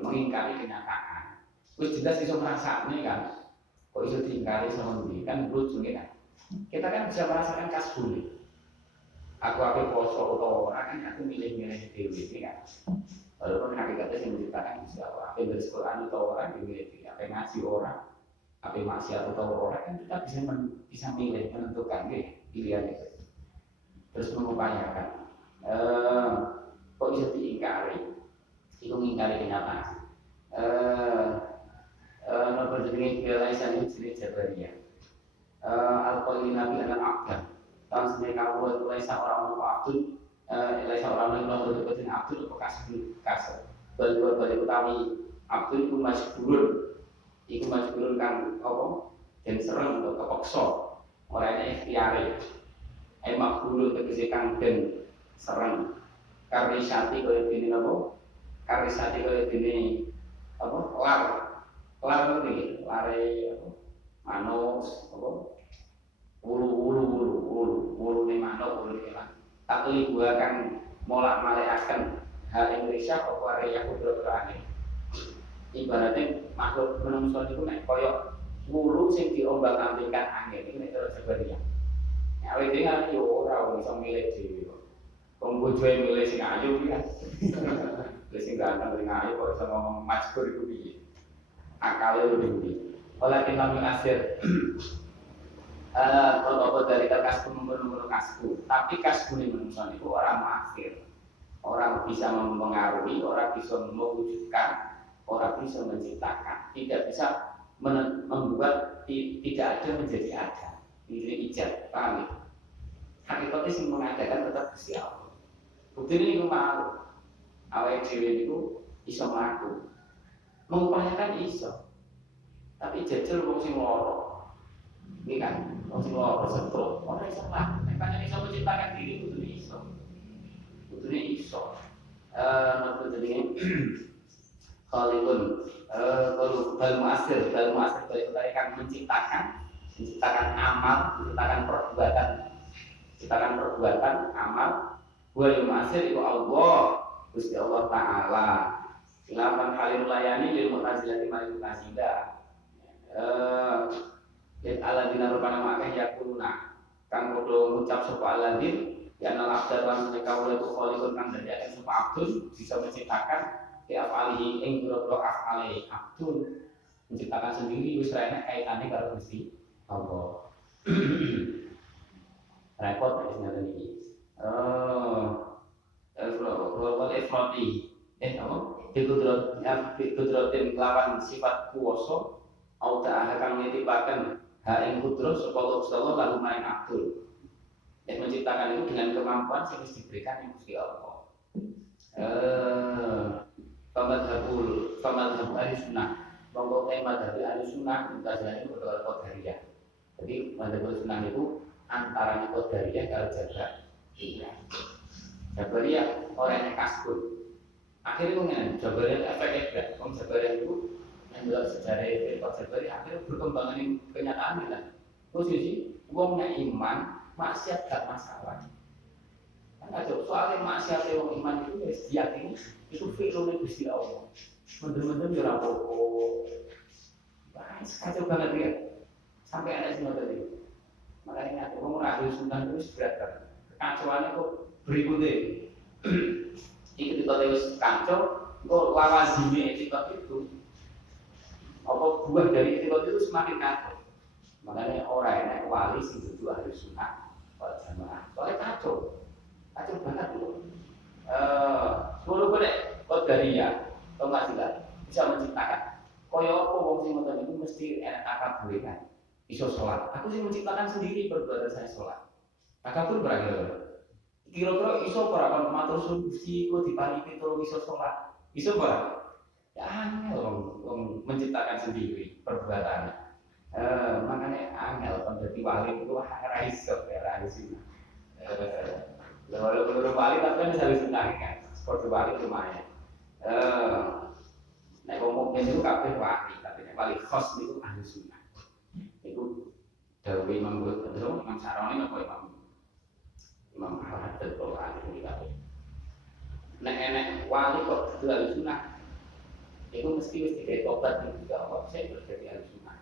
mengingkari kenyataan. Wis jelas iso ngrasakne kan. Kok iso diingkari sama ndi kan lucu kan. Kita kan bisa merasakan kasbun. Aku poso utawa ora kan aku milih-milih dhewe kan. Walaupun hakikatnya sing menciptakan Gusti Allah. Ape bersekolah utawa ora milih dhewe, ape ngaji ora, ape maksiat utawa ora kan kita bisa milih menentukan pilihan itu. Terus mengupayakan kok bisa diingkari itu mengingkari kenyataan nomor jenenge biasa ini jenis Jabariyah al-Qali Nabi anak Abdan tahun sebenarnya kamu itu laisa orang abdun laisa orang yang berdeketin abdun atau kasar balik utami abdun itu majburun kan apa dan serem untuk kepeksa orangnya ikhtiari emak dulu tegese kang den sereng karisati kaya dene apa karisati kaya dene apa lar iki lare apa manus apa wulu ne manuk wulu lan takli gua kan molak-malikaken hal Indonesia apa area kudrat-kudrane ibaratnya makhluk menungso niku nek kaya wulu sing diombak-ambingkan angin iki nek cara Jabariyah. Awake dhewe kan yo ora iso milih dhewe. Wong bojoe milih sing ayu iki kan. Wis sing ganteng sing ayu kok iso ngomong majbur iku piye. Akale udah ndi. Oleh kami asir. Kalau dari kasku menurut kasku, tapi kasku ini menurut niku orang muakhir. Orang bisa mempengaruhi, orang bisa mewujudkan, orang bisa menciptakan, tidak bisa membuat tidak ada menjadi ada. Ini ijab, paham ya? Hakikatnya sing mengadakan tetap Gusti Allah. Bukti ini mau awake dhewe niku iso mlaku. Mengupayakan iso. Tapi jajal wong sing lara. Iki kan wong sing lara setro, ora iso mlaku. Nek pancen iso menciptakan diri kudu iso. Kudu iso. Napa jenenge? Khalifun kalau dalam muasir itu kan menciptakan amal, menciptakan perbuatan amal. Wal muasir itu Allah, Gusti Allah Taala. Silapan kali melayani lil mu'tazilah di mari mu'tazilah. Aladina rupana makeh yakuluna kang padha ngucap sapa aladin ya nal abdal lan kawula itu khalifun kang dadi sapa abdun bisa menciptakan ya afalihi ing boro-boro afali abdun menciptakan sendiri wis ra enak kaitane karo Gusti Allah. Repot nek ngoten iki. Kalau ifrati apa? bikudratin kelawan sifat kuwasa auta akan nitipaken ha ing kudrat sapa Allah lalu maring abdul. Yang menciptakan itu dengan kemampuan yang diberikan yang Gusti Allah. Famadhabul ahli sunnah. Monggo madhab ahli sunnah mutazilih itu berkata qadariyah. Jadi madhab sunnah itu antaranya qadariyah kalau jabariyah. Jabariyah orangnya kasbul. Akhirnya mengenai Jabariyah efeknya berat. Om Jabariyah itu yang dalam sejarah Firqah Jabariyah akhirnya berkembang ini kenyataan kan. Posisi uangnya iman, maksiat gak masalah. Kan aja soalnya maksiat uang iman itu wis diyakini itu fi'lune Gusti Allah. Bener-bener yo ora apa-apa. Wah, kacau banget ya. Sampai ada semua tadi. Makanya aku ngomong ahli sunnah itu berat kan. Kekacauannya kok berikutnya. Iki ketika wis kacau, kok lawazime etika itu apa buah dari etika itu semakin kacau. Makanya orang enak wali sing dudu ahli sunnah wal jamaah. Soalnya kacau banget loh. Sebelum boleh qadariyah, atau nggak sih bisa menciptakan. Koyo apa wong sing ngoten itu mesti enak akal kan. Iso sholat. Aku sih menciptakan sendiri perbuatan saya sholat. Takabur berakhir. Kira-kira iso ora kon matur suwun Gusti kok diparingi pitulung iso sholat. Iso ora? Ya angel wong menciptakan sendiri perbuatannya. Makanya angel kon dadi wali itu ora iso Lalu menurut wali tapi kan harus sunah kan. Seperti wali lumayan. Nek wong itu kabeh wali, tapi nek wali khos niku ahli sunnah. Itu dawuh Imam Ghazali, Imam Syaroni apa Imam Al-Haddad kalau ahli kabeh. Nek enek wali kok kudu ahli sunnah. Itu mesti ditobat juga kok saya berjadi ahli sunnah.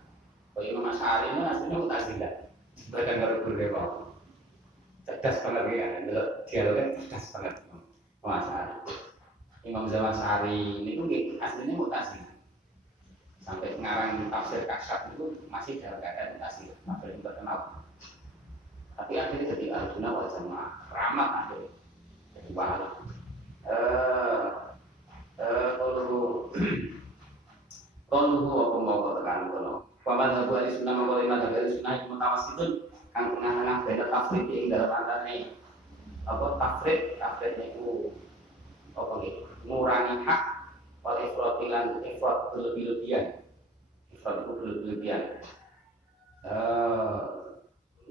Kalau Imam Asy'ari itu aslinya mutazilah. Bahkan karo berdewa. Cerdas banget ya, dialognya cerdas banget Imam Asy'ari. Imam Zawasyari ini tuh aslinya mutazilah. Sampai ngarang tafsir Kasyaf itu masih dalam keadaan mutazilah, masih terkenal. Tapi akhirnya jadi al-sunnah wal jamaah, keramat akhirnya jadi wali. Kalau apa mau tekan kono. Paman Abu Ali Sunnah mau lima dari sunnah mutawassitun kang tengah-tengah beda tafrid ing dalam antarané apa tafridnya itu apa gitu ngurangi hak wal ifratilan ifrat berlebih-lebihan ifrat itu berlebih-lebihan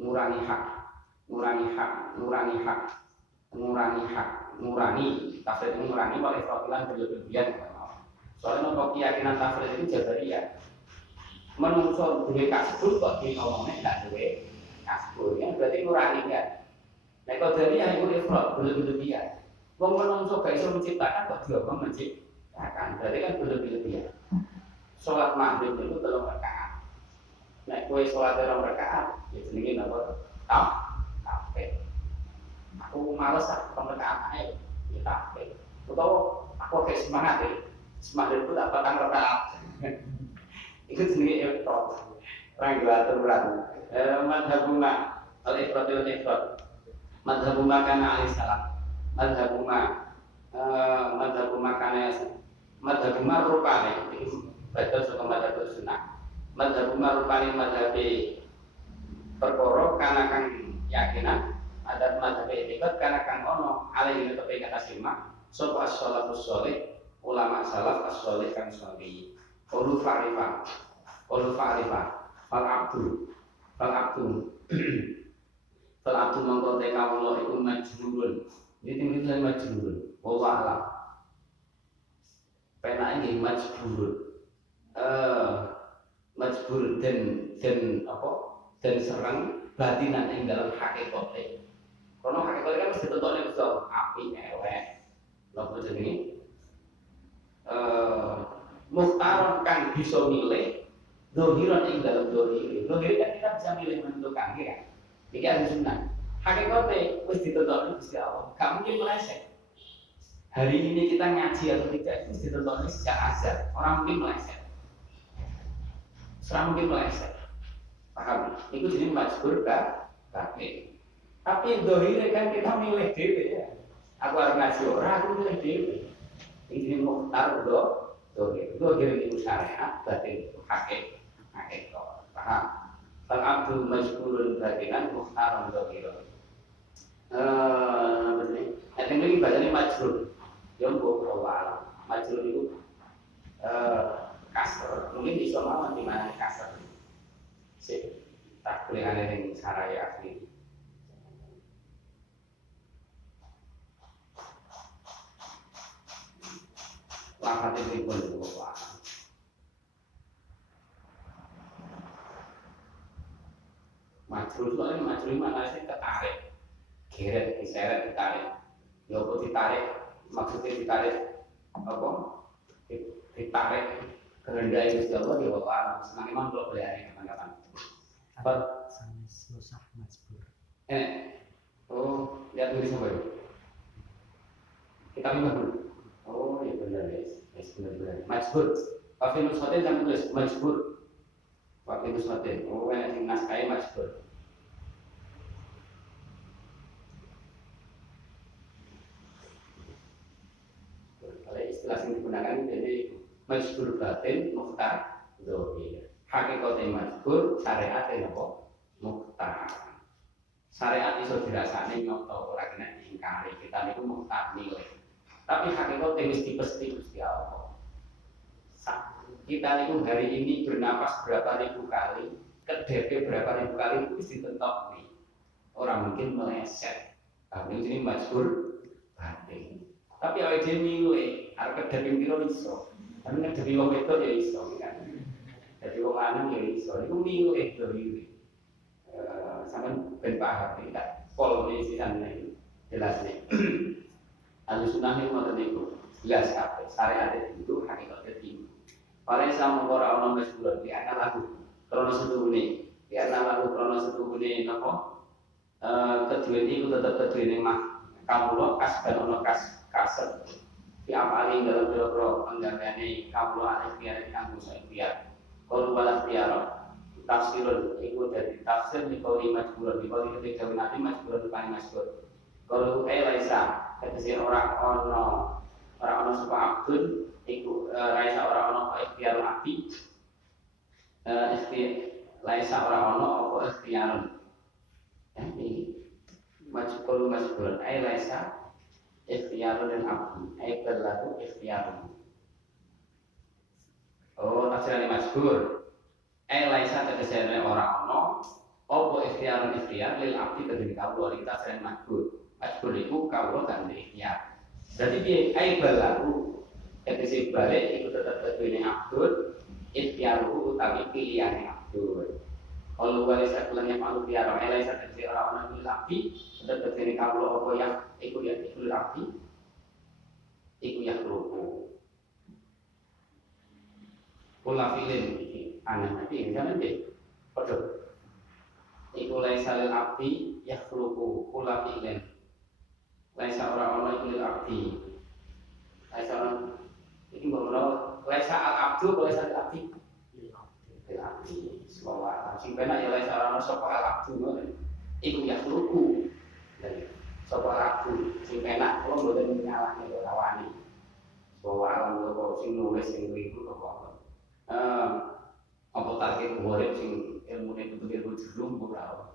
ngurangi tafrid itu ngurangi wal ifratilan berlebih-lebihan soalnya untuk keyakinan tafrid itu jabariyah menungso duwe kasbul kok ngomongnya nggak duwe kasbul ya berarti ngurangi kan nek qadariyah iku ifrat berlebih-lebihan wong menungso gak iso menciptakan kok diomong menciptakan berarti kan berlebih-lebihan salat maghrib itu 3 rakaat nek kowe salat 3 rakaat ya jenenge napa tafsir aku males sak 3 rakaat ae ya tafsir utawa aku kayak semangat itu tak patang rakaat itu jenenge ifrat ranggatur madhabuna al-ifrat wal ifrat madhabuna kana alaihi salam madhabuna rupane betul saka madhab sunnah madhabuna rupane madhabe perkara kana kang yakinan ada madhab etikat kana kang ono alaihi tetep katasima sapa as-salafus shalih ulama salaf as-shalih kang shalih qulu fa'rifa fal abdu mongko te kawula iku majnurun. Iki tinggal majnurun. Wallah alam. Penake nggih majburun. Majbur dan apa? Dan serang batinan ing dalam hakikate. Karena hakikate kan mesti tetone bisa api elek. Lha jenenge muhtaron kang bisa milih dohiran ing dalam dohiri. Dohiri kan kita bisa milih menentukan ya. Iki ahli sunnah. Hakikate wis ditentokne Gusti Allah. Gak mungkin meleset. Hari ini kita ngaji atau tidak itu ditentokne sejak azal. Orang mungkin meleset. Serang mungkin meleset. Paham? Itu jenis majbur kabeh. Tapi dohiri kan kita milih dhewe ya. Aku harus ngaji ora, aku milih dhewe. Ini mukhtar dohir itu syariat, batin itu hakikat. Paham? Fal abdu majburun batinan mukhtarun dohir. Apa ini? Yang ini bahasanya majbur. Yang bawa majbur itu kasar. Mungkin bisa mawon di mana kasar. Sih, tak boleh ada yang saraya asli. Lapat itu pun bawa. Majbur soalnya majbur mana sih ketarik, geret, diseret, ditarik. Ya apa ditarik? Maksudnya ditarik apa? Ditarik kehendak Gusti Allah ya bawa. Senang emang kalau boleh ada kapan-kapan. Apa? Sanes nusah majbur. Oh, lihat tulis apa itu? Kita lihat dulu. Oh, ya benar guys. Benar. Majbur. Pakai nushotin jangan tulis majbur. Pakai nushotin. Oh, enak sing naskahnya majbur. Kalau istilah yang digunakan jadi majbur batin, mukhtar, dohir. Hakikatnya majbur, syariatnya apa? Mukhtar. Syariat iso dirasani nyoto ora kena diingkari. Kita niku mukhtar nilai. Tapi hakikatnya mesti pasti Gusti Allah. Kita niku hari ini bernapas berapa ribu kali, kedep berapa ribu kali itu mesti tentok nih. Orang mungkin meleset. Tapi ini majbur batin. Tapi awake dhewe nilai, arep kedep piro iso. Tapi kedep wong wedok ya iso kan. Jadi wong lanang ya iso. Iku nilai dhewe. Sampai ben paham tidak pol ini sana itu jelas nih. Al-Sunnah ini mau terlibat jelas apa syariat itu hakikatnya tinggi. Paling sama orang orang masuk di anak lagu kronos itu ini di anak lagu kronos itu ini apa kedua ini tetap kedua ini mah kamu lo kas dan ono kaset di apa ini dalam biro penggalian ini kamu lo ada biar kamu saya biar kalau balas biar tafsirun itu dari tafsir di kauli majbur di kauli ketika nanti majbur depan majbur kalau laisa ketika orang suka abdun itu laisa orang ono ikhtiar api laisa orang ono apa ikhtiarun ini majbur laisa ikhtiarun dan api berlaku ikhtiarun oh tafsiran majbur laisa tegese ora ono apa ikhtiar lil abdi kedene kawula kita sering majbur iku kawula kan ikhtiar jadi piye balaku tegese balik iku tetep kedene abdul ikhtiaru utawi pilihane abdul kalau laisa kulanya malu tiara laisa tegese ora ono lil abdi tetep kedene kawula apa yang iku ya lil abdi iku ya ruku kula filin aneh nanti jangan deh podo iku laisa lil abdi yakhluqu kula fi'lan laisa ora ono lil abdi laisa ono iki mbok laisa al abdu laisa lil abdi lil abdi semua sing penak ya laisa ora ono sapa al abdu iku yakhluqu sapa al abdu sing penak kula mboten nyalahke kok rawani bahwa alam kok sing nulis sing iku kok apa target murid sing ilmune betul-betul jurung ora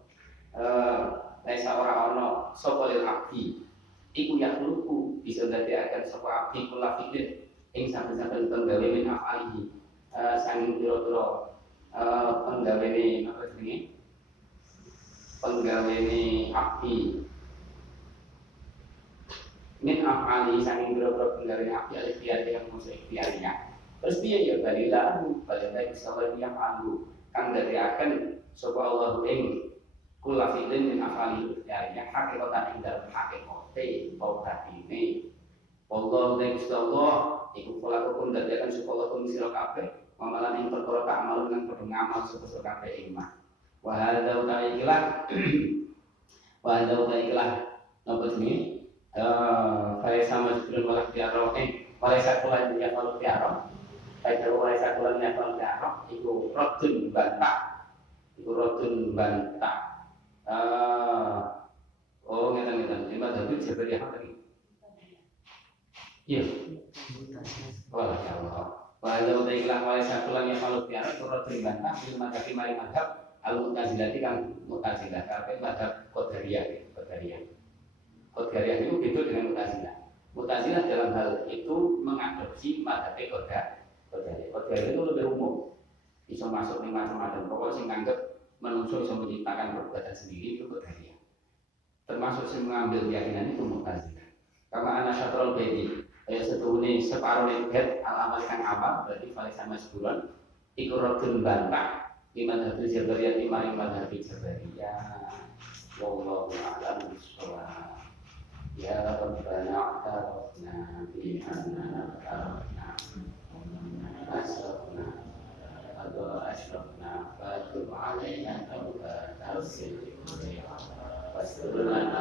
laisa ora ono sapa lil abdi iku yakhluqu bisa dadekaken sapa abdi kula fikir ing saben-saben penggawe min afalihi sanging pira-pira penggawene apa jenenge penggawene abdi min afali sanging pira-pira penggawene abdi alifiyah yang mesti ikhtiarnya. Terus dia ya balilah sabar yang alu kang dari akan sapa Allah ing kula fi'lin min afali ya hakikatan ing dalem hakikate pautatine Allah ing Allah iku kula hukum dari akan sapa Allah ing sira kabeh mamalan ing perkara tak amal lan padha ngamal sapa kabeh ing mah wa hadza ta'ala napa jenenge kaya sama sebelum wala tiaro wala sakulan ya kalau tiaro kaya wala sakulan ya kalau tiaro iku rodun bantah oh ngeten-ngeten ini pada itu jabar ya apa ini iya Wah ya Allah. Walau tailah wali sakulan yang malu piara turut bantah bil madhabi mari madhab al-mu'tazilati kang mu'tazilah kabeh madhab qadariyah qadariyah. Qadariyah itu beda dengan mu'tazilah. Mu'tazilah dalam hal itu mengadopsi madhab qadariyah. Qadariyah itu lebih umum. Bisa masuk ning macam-macam pokok sing nganggep manusia bisa menciptakan perbuatan sendiri itu qadariyah. Termasuk sing mengambil keyakinan itu mu'tazilah. Karena anak syatrul baiti setuhune separuh head al-amal kang amal berarti falisa masburan iku rodun bantah iman hadis jabariyah iman hadis jabariyah wallahu a'lam bishawab ya rabbana a'tarafna bi annana tarafna asrafna atau asrafna fatu alaina tawbatan sirriya wasturlana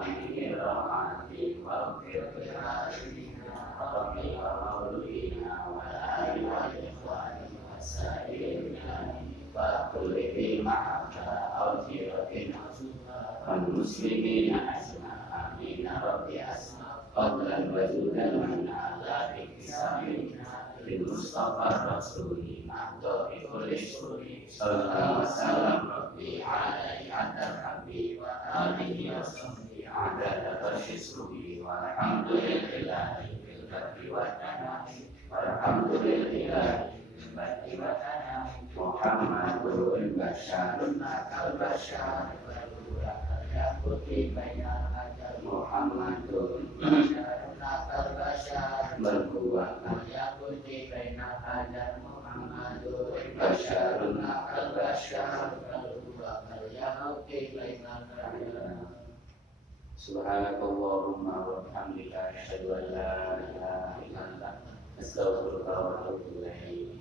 amin rahmati wa firqatina rabbi wa maulina wa ali wa ikhwani wa sayyidina wa kulli bi ma'aka awjiratin wal muslimina asma amin rabbi asma qadran wa judan wa ala iktisamina lil mustafa rasuli ma'adhi kulli suri sallallahu wasallam rabbi alaihi adar rabbi wa alihi wa sahbihi عدد تشسره والحمد لله بالبدء والتناهي والحمد لله بالبدء والتناهي محمد البشر كالبشر يقضي بين الأجل محمد البشر كالبشر berbuat يقضي بين الأجل محمد البشر كالبشر يقضي بين الأجل Subhanakallahumma wa bihamdika asyhadu an la ilaha illa anta astaghfiruka wa atubu ilaik.